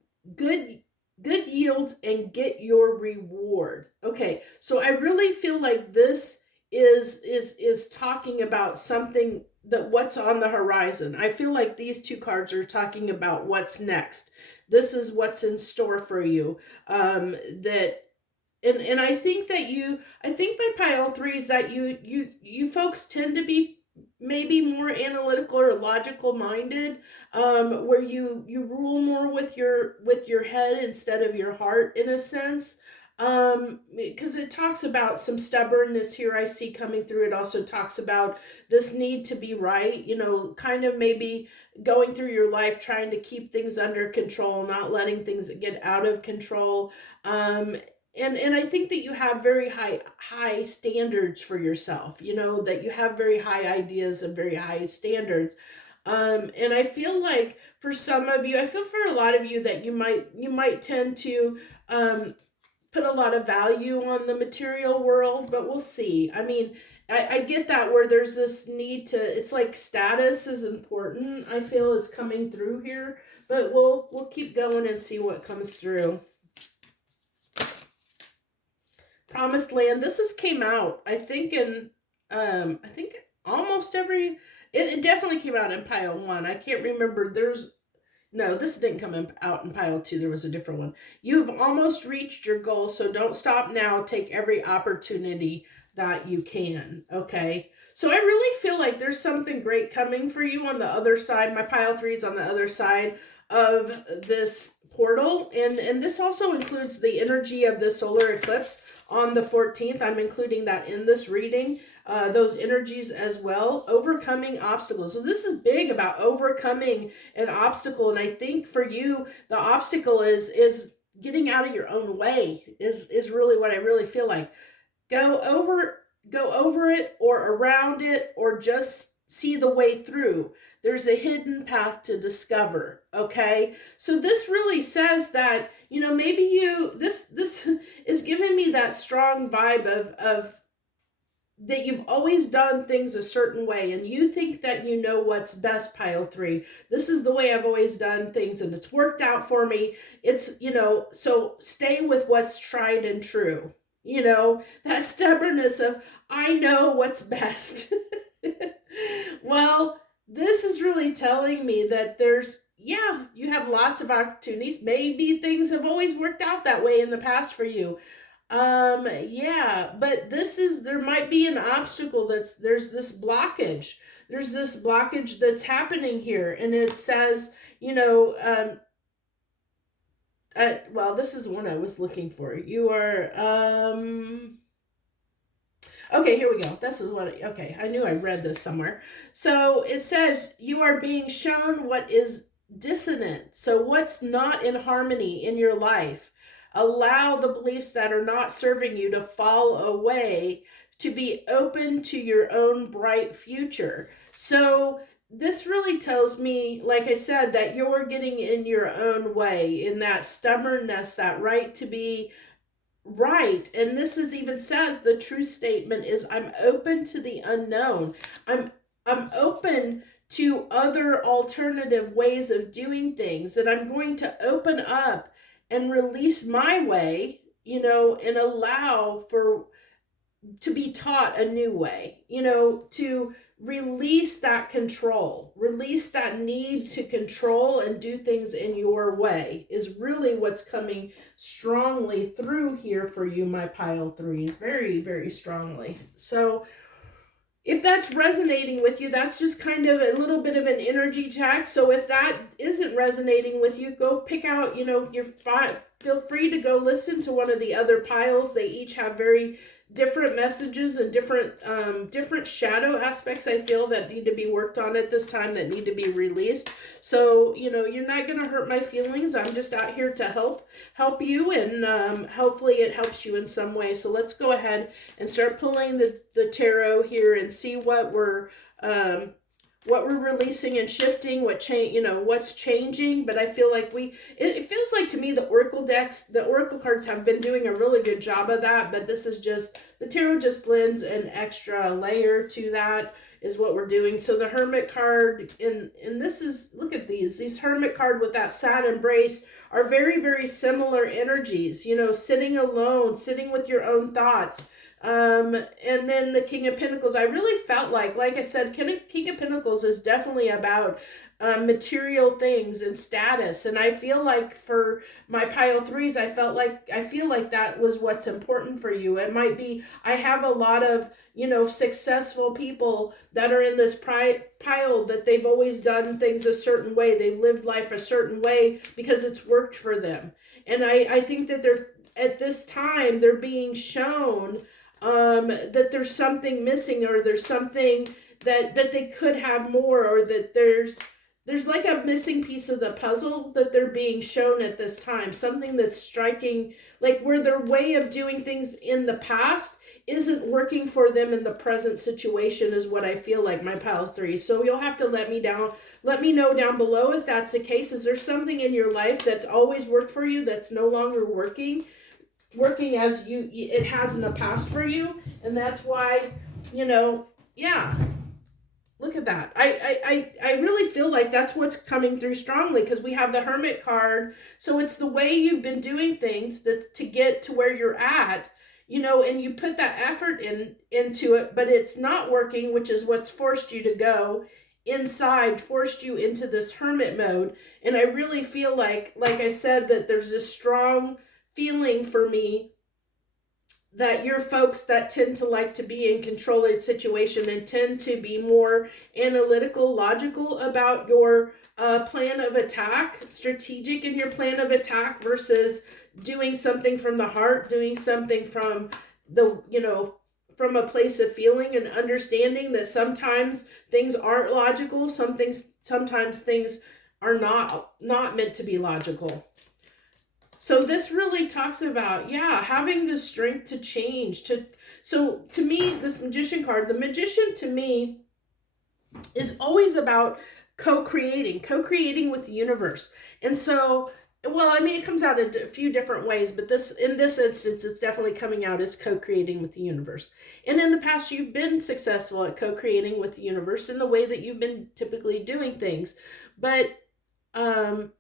yields, and get your reward. Okay, so I really feel like this is talking about something, that what's on the horizon. I feel like these two cards are talking about what's next. This is what's in store for you. That and I think my pile threes, that you folks tend to be maybe more analytical or logical minded, where you rule more with your head instead of your heart, in a sense, because it talks about some stubbornness here I see coming through. It also talks about this need to be right, kind of maybe going through your life trying to keep things under control, not letting things get out of control. And I think that you have very high standards for yourself, that you have very high ideas and very high standards. And I feel like for some of you, I feel for a lot of you, that you might tend to put a lot of value on the material world, but we'll see. I mean, I get that, where there's this need to, it's like status is important, I feel, is coming through here, but we'll keep going and see what comes through. Promised Land. This came out, I think, in I think almost every, it definitely came out in pile 1. I can't remember. No, this didn't come out in pile 2. There was a different one. You have almost reached your goal, so don't stop now. Take every opportunity that you can. Okay. So I really feel like there's something great coming for you on the other side. My pile 3 is on the other side of this portal. And this also includes the energy of the solar eclipse on the 14th. I'm including that in this reading. Those energies as well, overcoming obstacles. So this is big about overcoming an obstacle, and I think for you, the obstacle is getting out of your own way. Is really what I really feel like. Go over it, or around it, or just see the way through. There's a hidden path to discover. Okay, so this really says that, maybe this is giving me that strong vibe of that you've always done things a certain way, and you think that you know what's best, pile 3. This is the way I've always done things, and it's worked out for me. It's, so stay with what's tried and true. That stubbornness of, I know what's best. Well, this is really telling me that you have lots of opportunities. Maybe things have always worked out that way in the past for you. Yeah, but there might be an obstacle there's this blockage. There's this blockage that's happening here, and it says, well, this is one I was looking for. You are, okay, here we go. This is okay, I knew I read this somewhere. So it says you are being shown what is dissonant. So what's not in harmony in your life. Allow the beliefs that are not serving you to fall away, to be open to your own bright future. So this really tells me, like I said, that you're getting in your own way, in that stubbornness, that right to be right. And this is even says the true statement is, I'm open to the unknown. I'm open to other alternative ways of doing things, that I'm going to open up and release my way, and allow for to be taught a new way, to release that control, release that need to control and do things in your way, is really what's coming strongly through here for you, my pile threes, very, very strongly. So if that's resonating with you, that's just kind of a little bit of an energy check. So if that isn't resonating with you, go pick out, feel free to go listen to one of the other piles. They each have very different messages and different shadow aspects, I feel, that need to be worked on at this time, that need to be released. So you're not going to hurt my feelings. I'm just out here to help you, and hopefully it helps you in some way. So let's go ahead and start pulling the tarot here and see what we're releasing and shifting, what's changing. But I feel like it feels like to me the oracle cards have been doing a really good job of that, but this is just, the tarot just lends an extra layer to that, is what we're doing. So the Hermit card, and this is, look at these Hermit card with that sad embrace, are very, very similar energies, sitting alone, sitting with your own thoughts. And then the King of Pentacles, I really felt like I said, King of Pentacles is definitely about material things and status. And I feel like for my pile threes, I feel like that was what's important for you. It might be, I have a lot of, successful people that are in this pile, that they've always done things a certain way. They've lived life a certain way because it's worked for them. And I think that at this time, they're being shown that there's something missing, or there's something that they could have more, or that there's like a missing piece of the puzzle that they're being shown at this time. Something that's striking, like where their way of doing things in the past isn't working for them in the present situation, is what I feel like, my pile three. So you'll have to let me know down below if that's the case. Is there something in your life that's always worked for you that's no longer working as it has in the past for you? And that's why, yeah, look at that. I really feel like that's what's coming through strongly, because we have the Hermit card. So it's the way you've been doing things to get to where you're at, and you put that effort into it, but it's not working, which is what's forced you to go inside, forced you into this hermit mode. And I really feel like I said, that there's this strong feeling for me that you're folks that tend to like to be in control of the situation, and tend to be more analytical, logical about your plan of attack, strategic in your plan of attack, versus doing something from the heart, doing something from from a place of feeling and understanding that sometimes things aren't logical, sometimes things are not meant to be logical. So this really talks about, having the strength to change. So to me, this Magician card, the Magician to me is always about co-creating with the universe. And so, it comes out in a few different ways, but in this instance, it's definitely coming out as co-creating with the universe. And in the past, you've been successful at co-creating with the universe in the way that you've been typically doing things. But, and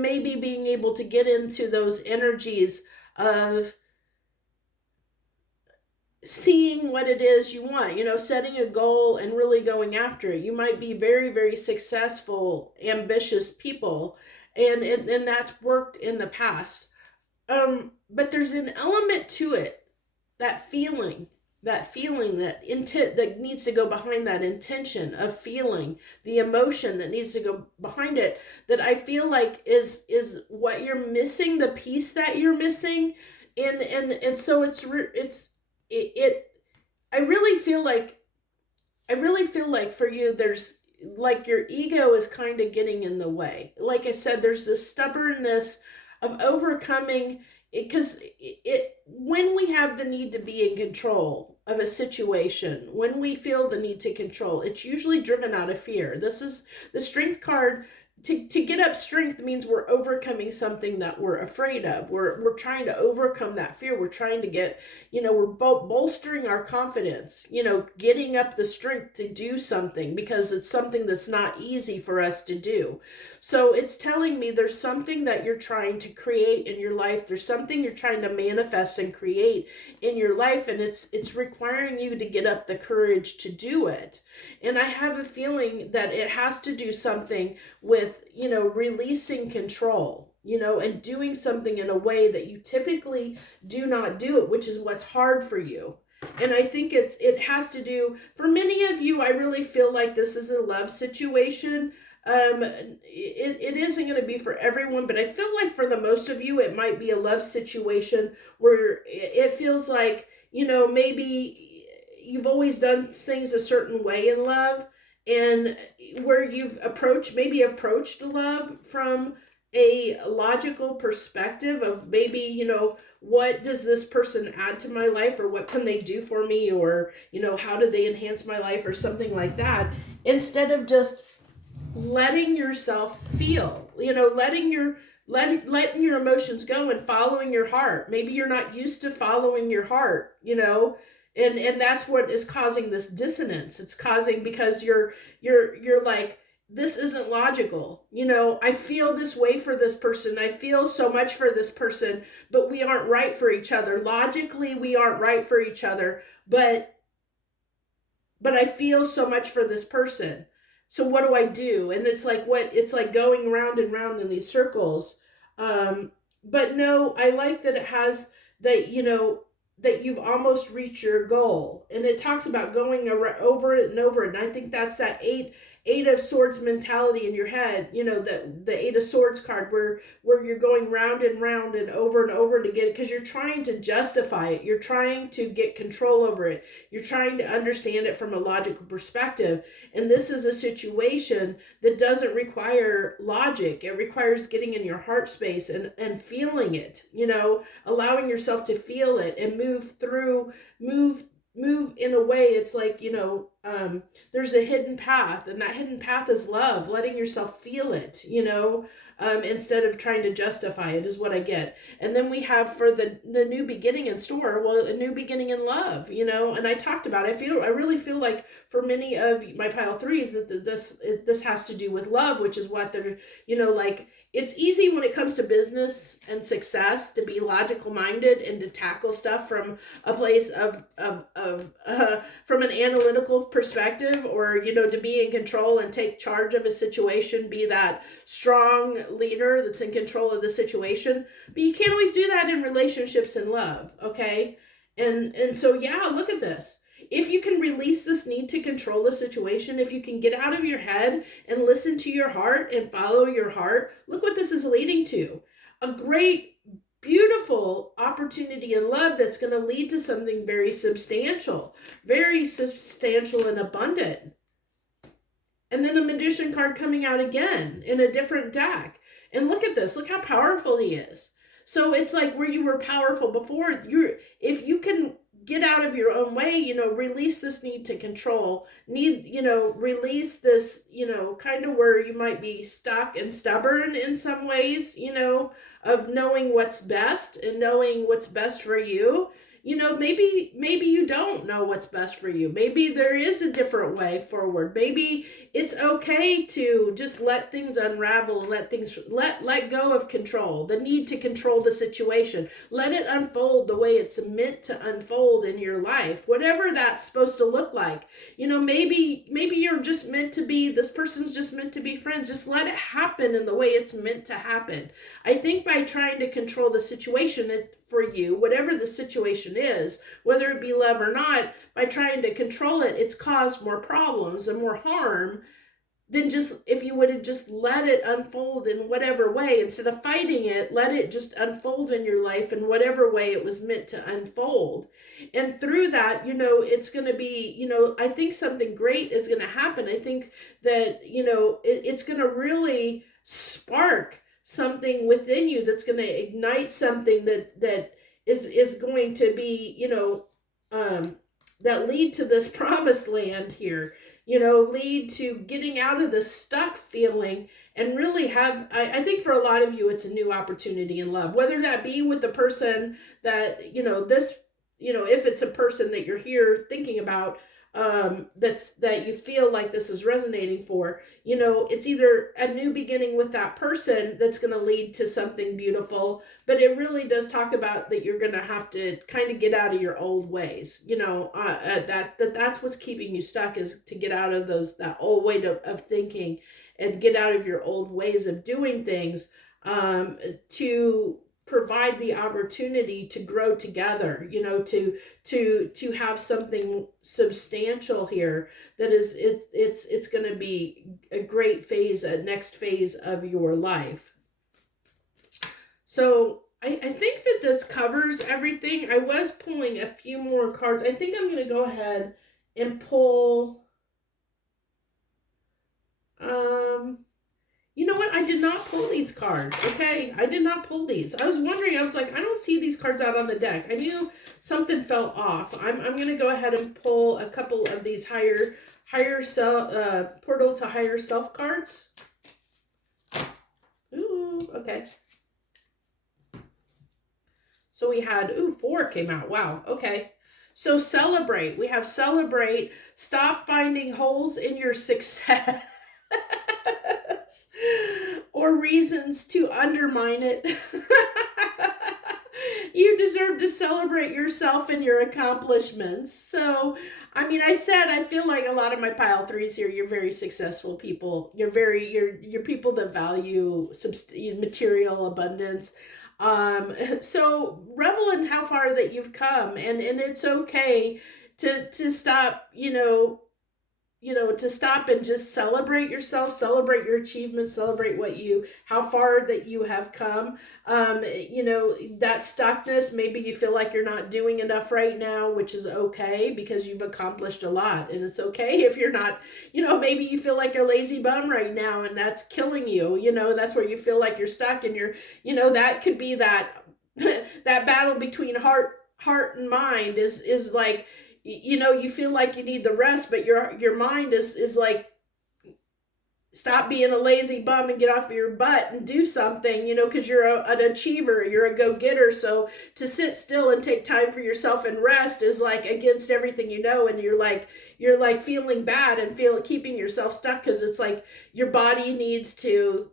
maybe being able to get into those energies of seeing what it is you want, setting a goal and really going after it. You might be very, very successful, ambitious people, and that's worked in the past. but there's an element to it, that feeling, that intent that needs to go behind that intention of feeling, the emotion that needs to go behind it, that I feel like is what you're missing, the piece that you're missing. And so it I really feel like for you, there's like your ego is kind of getting in the way. Like I said, there's this stubbornness of overcoming it, because when we have the need to be in control of a situation, when we feel the need to control, it's usually driven out of fear. This is the strength card. To get up strength means we're overcoming something that we're afraid of. We're trying to overcome that fear. We're trying to get, we're bolstering our confidence, getting up the strength to do something, because it's something that's not easy for us to do. So it's telling me there's something that you're trying to create in your life. There's something you're trying to manifest and create in your life, and it's requiring you to get up the courage to do it. And I have a feeling that it has to do something with, releasing control, and doing something in a way that you typically do not do it, which is what's hard for you. And I think it has to do, for many of you, I really feel like this is a love situation. It isn't going to be for everyone, but I feel like for the most of you, it might be a love situation where it feels like, maybe you've always done things a certain way in love, and where you've approached love from a logical perspective of maybe, what does this person add to my life, or what can they do for me, or, how do they enhance my life, or something like that, instead of just letting yourself feel, letting your emotions go and following your heart. Maybe you're not used to following your heart, and that's what is causing this dissonance. It's causing, because you're like, this isn't logical. I feel this way for this person. I feel so much for this person, but we aren't right for each other. Logically, we aren't right for each other, but I feel so much for this person. So what do I do? And it's like going round and round in these circles. But no, I like that it has that, that you've almost reached your goal. And it talks about going over it and over it. And I think that's that eight of swords mentality in your head, the eight of swords card, where you're going round and round and over to get it, because you're trying to justify it. You're trying to get control over it. You're trying to understand it from a logical perspective. And this is a situation that doesn't require logic. It requires getting in your heart space and feeling it, allowing yourself to feel it and move in a way. It's like, there's a hidden path, and that hidden path is love, letting yourself feel it, instead of trying to justify it, is what I get. And then we have for the new beginning in store, well, a new beginning in love, and I talked about, I really feel like for many of my pile threes that this has to do with love, which is what they're, like, it's easy when it comes to business and success to be logical minded and to tackle stuff from a place of from an analytical perspective, or, to be in control and take charge of a situation, be that strong leader that's in control of the situation. But you can't always do that in relationships and love. Okay. And so, yeah, look at this. If you can release this need to control the situation, if you can get out of your head and listen to your heart and follow your heart, look what this is leading to. A great, beautiful opportunity in love that's going to lead to something very substantial and abundant. And then a magician card coming out again in a different deck. And look at this. Look how powerful he is. So it's like where you were powerful before, if you can get out of your own way, release this need to control, release this, kind of where you might be stuck and stubborn in some ways, of knowing what's best and knowing what's best for you. maybe you don't know what's best for you. Maybe there is a different way forward. Maybe it's okay to just let things unravel and let go of control, the need to control the situation. Let it unfold the way it's meant to unfold in your life, whatever that's supposed to look like. Maybe you're just meant to be, this person's just meant to be friends. Just let it happen in the way it's meant to happen. I think by trying to control the situation, for you, whatever the situation is, whether it be love or not, by trying to control it, it's caused more problems and more harm than just if you would have just let it unfold in whatever way. Instead of fighting it, let it just unfold in your life in whatever way it was meant to unfold. And through that, it's going to be, I think something great is going to happen. I think that, it's going to really spark something within you that's going to ignite something that is going to be, that lead to this promised land here, lead to getting out of the stuck feeling and really have, I think for a lot of you, it's a new opportunity in love, whether that be with the person that, if it's a person that you're here thinking about, that you feel like this is resonating for, it's either a new beginning with that person that's going to lead to something beautiful, but it really does talk about that you're going to have to kind of get out of your old ways, that's what's keeping you stuck, is to get out of that old way of thinking and get out of your old ways of doing things, to provide the opportunity to grow together, to have something substantial here that is, it's going to be a great phase, a next phase of your life. So I think that this covers everything. I was pulling a few more cards. I think I'm going to go ahead and pull, you know what? I did not pull these cards. Okay. I did not pull these. I was wondering, I was like, I don't see these cards out on the deck. I knew something fell off. I'm going to go ahead and pull a couple of these higher self, portal to higher self cards. Ooh, okay. So we had, 4 came out. Wow. Okay. So celebrate. We have celebrate. Stop finding holes in your success. Or reasons to undermine it. You deserve to celebrate yourself and your accomplishments. So, I feel like a lot of my pile 3s here, you're very successful people. You're people that value material abundance. So revel in how far that you've come, and it's okay to stop, to stop and just celebrate yourself, celebrate your achievements, celebrate how far that you have come. That stuckness, maybe you feel like you're not doing enough right now, which is okay because you've accomplished a lot. And it's okay if you're not, maybe you feel like you're lazy bum right now and that's killing you. That's where you feel like you're stuck, and that could be that, that battle between heart and mind is like, you feel like you need the rest, but your mind is like, stop being a lazy bum and get off your butt and do something, because you're an achiever, you're a go-getter. So to sit still and take time for yourself and rest is like against everything, and you're like feeling bad and keeping yourself stuck, because it's like your body needs to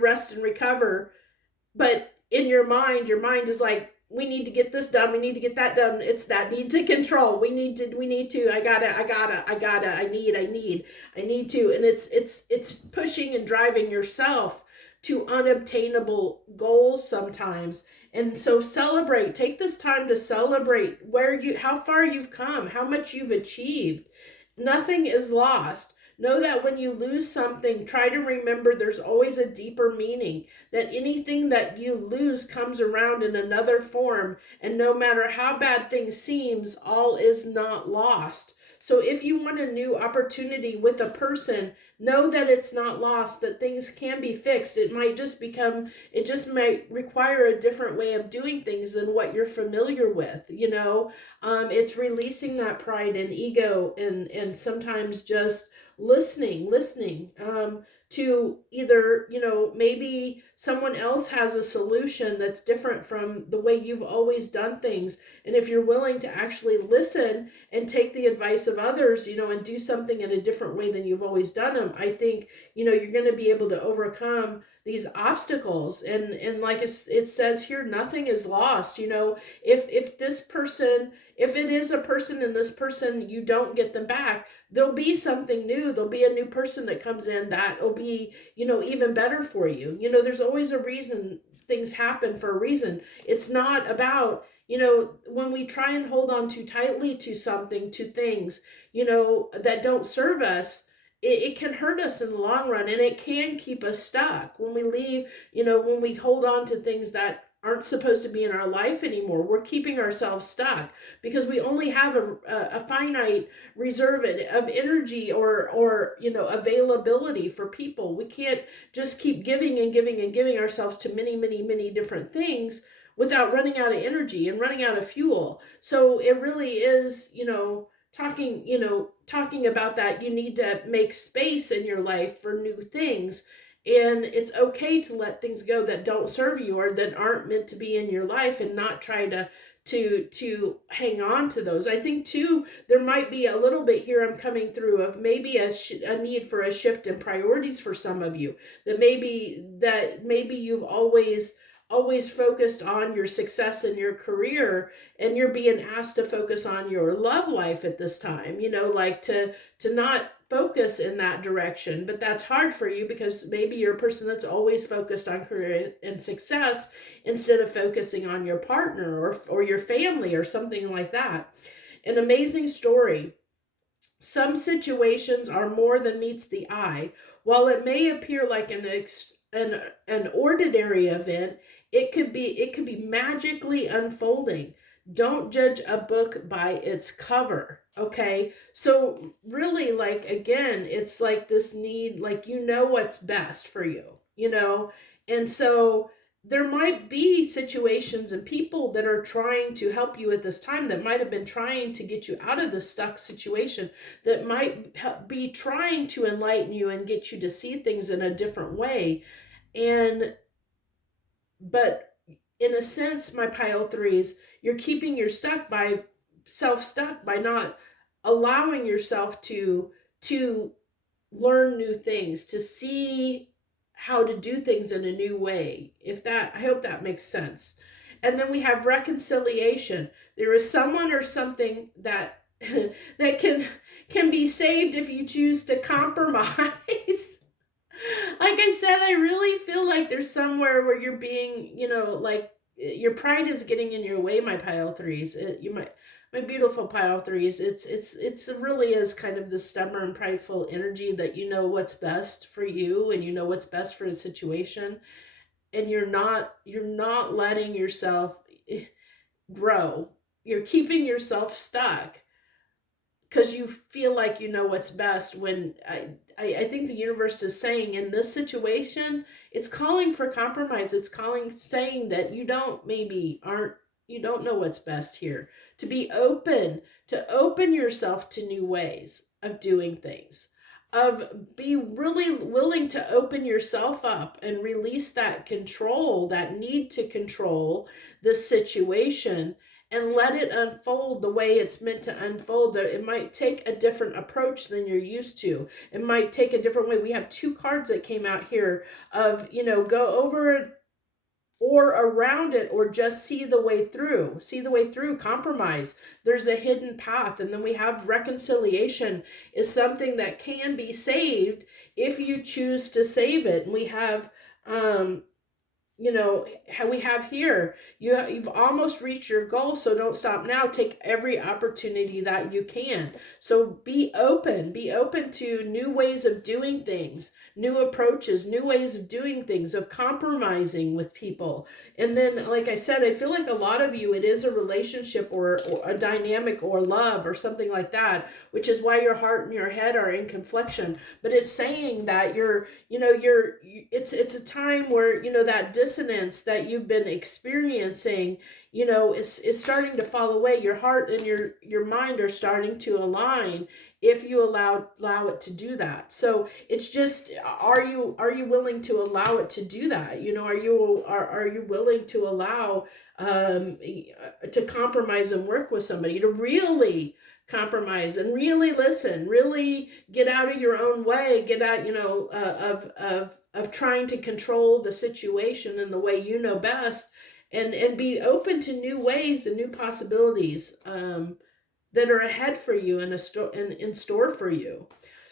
rest and recover. But in your mind is like, we need to get this done. We need to get that done. It's that need to control. We need to, I need to. And it's pushing and driving yourself to unobtainable goals sometimes. And so celebrate, take this time to celebrate how far you've come, how much you've achieved. Nothing is lost. Know that when you lose something, try to remember there's always a deeper meaning, that anything that you lose comes around in another form, and no matter how bad things seems, all is not lost. So if you want a new opportunity with a person, know that it's not lost, that things can be fixed. It just might require a different way of doing things than what you're familiar with. It's releasing that pride and ego, and sometimes just listening, to either, maybe someone else has a solution that's different from the way you've always done things. And if you're willing to actually listen and take the advice of others, and do something in a different way than you've always done them, I think, you're going to be able to overcome these obstacles. And like it says here, nothing is lost. If this person, if it is a person and this person, you don't get them back, there'll be something new. There'll be a new person that comes in that will be, even better for you. There's always a reason things happen for a reason. It's not about, when we try and hold on too tightly to something, to things, that don't serve us, it can hurt us in the long run, and it can keep us stuck when we leave, when we hold on to things that aren't supposed to be in our life anymore. We're keeping ourselves stuck because we only have a finite reserve of energy or availability for people. We can't just keep giving and giving and giving ourselves to many, many, many different things without running out of energy and running out of fuel. So it really is, talking about that, you need to make space in your life for new things. And it's okay to let things go that don't serve you or that aren't meant to be in your life, and not try to hang on to those. I think too, there might be a little bit here I'm coming through of maybe a need for a shift in priorities for some of you, that maybe you've always focused on your success in your career, and you're being asked to focus on your love life at this time, like to not focus in that direction. But that's hard for you because maybe you're a person that's always focused on career and success instead of focusing on your partner or your family or something like that. An amazing story. Some situations are more than meets the eye. While it may appear like an ordinary event, it could be magically unfolding. Don't judge a book by its cover. Okay. So really, like, again, it's like this need, like, what's best for you. And so there might be situations and people that are trying to help you at this time, that might have been trying to get you out of the stuck situation, that might be trying to enlighten you and get you to see things in a different way. But in a sense, my pile threes, you're keeping yourself stuck by not allowing yourself to learn new things, to see how to do things in a new way. I hope that makes sense. And then we have reconciliation. There is someone or something that that can be saved if you choose to compromise. Like I said, I really feel like there's somewhere where you're being, like your pride is getting in your way, my pile threes. My beautiful pile threes. It's really is kind of the stubborn, prideful energy that what's best for you, and what's best for the situation, and you're not letting yourself grow. You're keeping yourself stuck because you feel like what's best, when I think the universe is saying in this situation, it's calling for compromise. It's saying that you don't know what's best here. To be open, to open yourself to new ways of doing things, be really willing to open yourself up and release that control, that need to control this situation, and let it unfold the way it's meant to unfold. It might take a different approach than you're used to. It might take a different way. We have two cards that came out here of, go over it or around it, or just see the way through, compromise. There's a hidden path. And then we have reconciliation is something that can be saved if you choose to save it. And we have, how we have here, you've almost reached your goal, so don't stop now. Take every opportunity that you can. So be open to new ways of doing things, new approaches, new ways of doing things, of compromising with people. And then, like I said, I feel like a lot of you, it is a relationship or a dynamic or love or something like that, which is why your heart and your head are in confliction. But it's saying that it's a time where, that dissonance that you've been experiencing, is starting to fall away. Your heart and your mind are starting to align, if you allow it to do that. So it's just, are you willing to allow it to do that? You know, are you willing to allow to compromise and work with somebody, to really compromise and really listen, really get out of your own way, get out, you know, of trying to control the situation in the way you know best, and be open to new ways and new possibilities that are ahead for you and in store for you.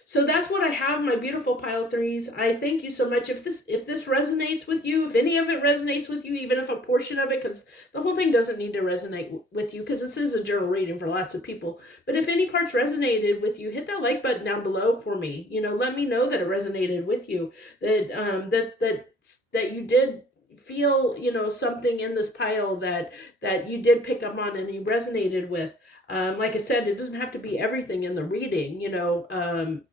So that's what I have, my beautiful pile threes. I thank you so much. If this resonates with you, if any of it resonates with you, even if a portion of it, because the whole thing doesn't need to resonate with you, because this is a journal reading for lots of people. But if any parts resonated with you, hit that like button down below for me. You know, let me know that it resonated with you, that you did feel, you know, something in this pile that you did pick up on and you resonated with. Like I said, it doesn't have to be everything in the reading, you know,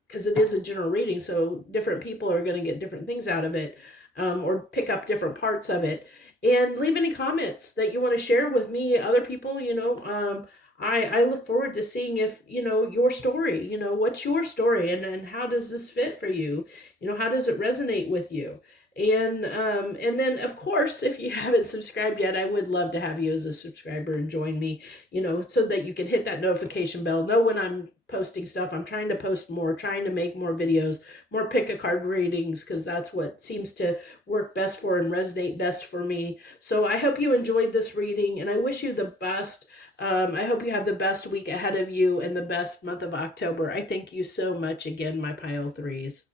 because it is a general reading, so different people are going to get different things out of it, or pick up different parts of it. And leave any comments that you want to share with me, other people, you know. I look forward to seeing if, you know, your story, you know, what's your story, and how does this fit for you? You know, how does it resonate with you? And then of course, if you haven't subscribed yet, I would love to have you as a subscriber and join me, you know, so that you can hit that notification bell, know when I'm posting stuff. I'm trying to post more, trying to make more videos, more pick a card readings, because that's what seems to work best for and resonate best for me. So I hope you enjoyed this reading, and I wish you the best. I hope you have the best week ahead of you and the best month of October. I thank you so much again, my pile threes.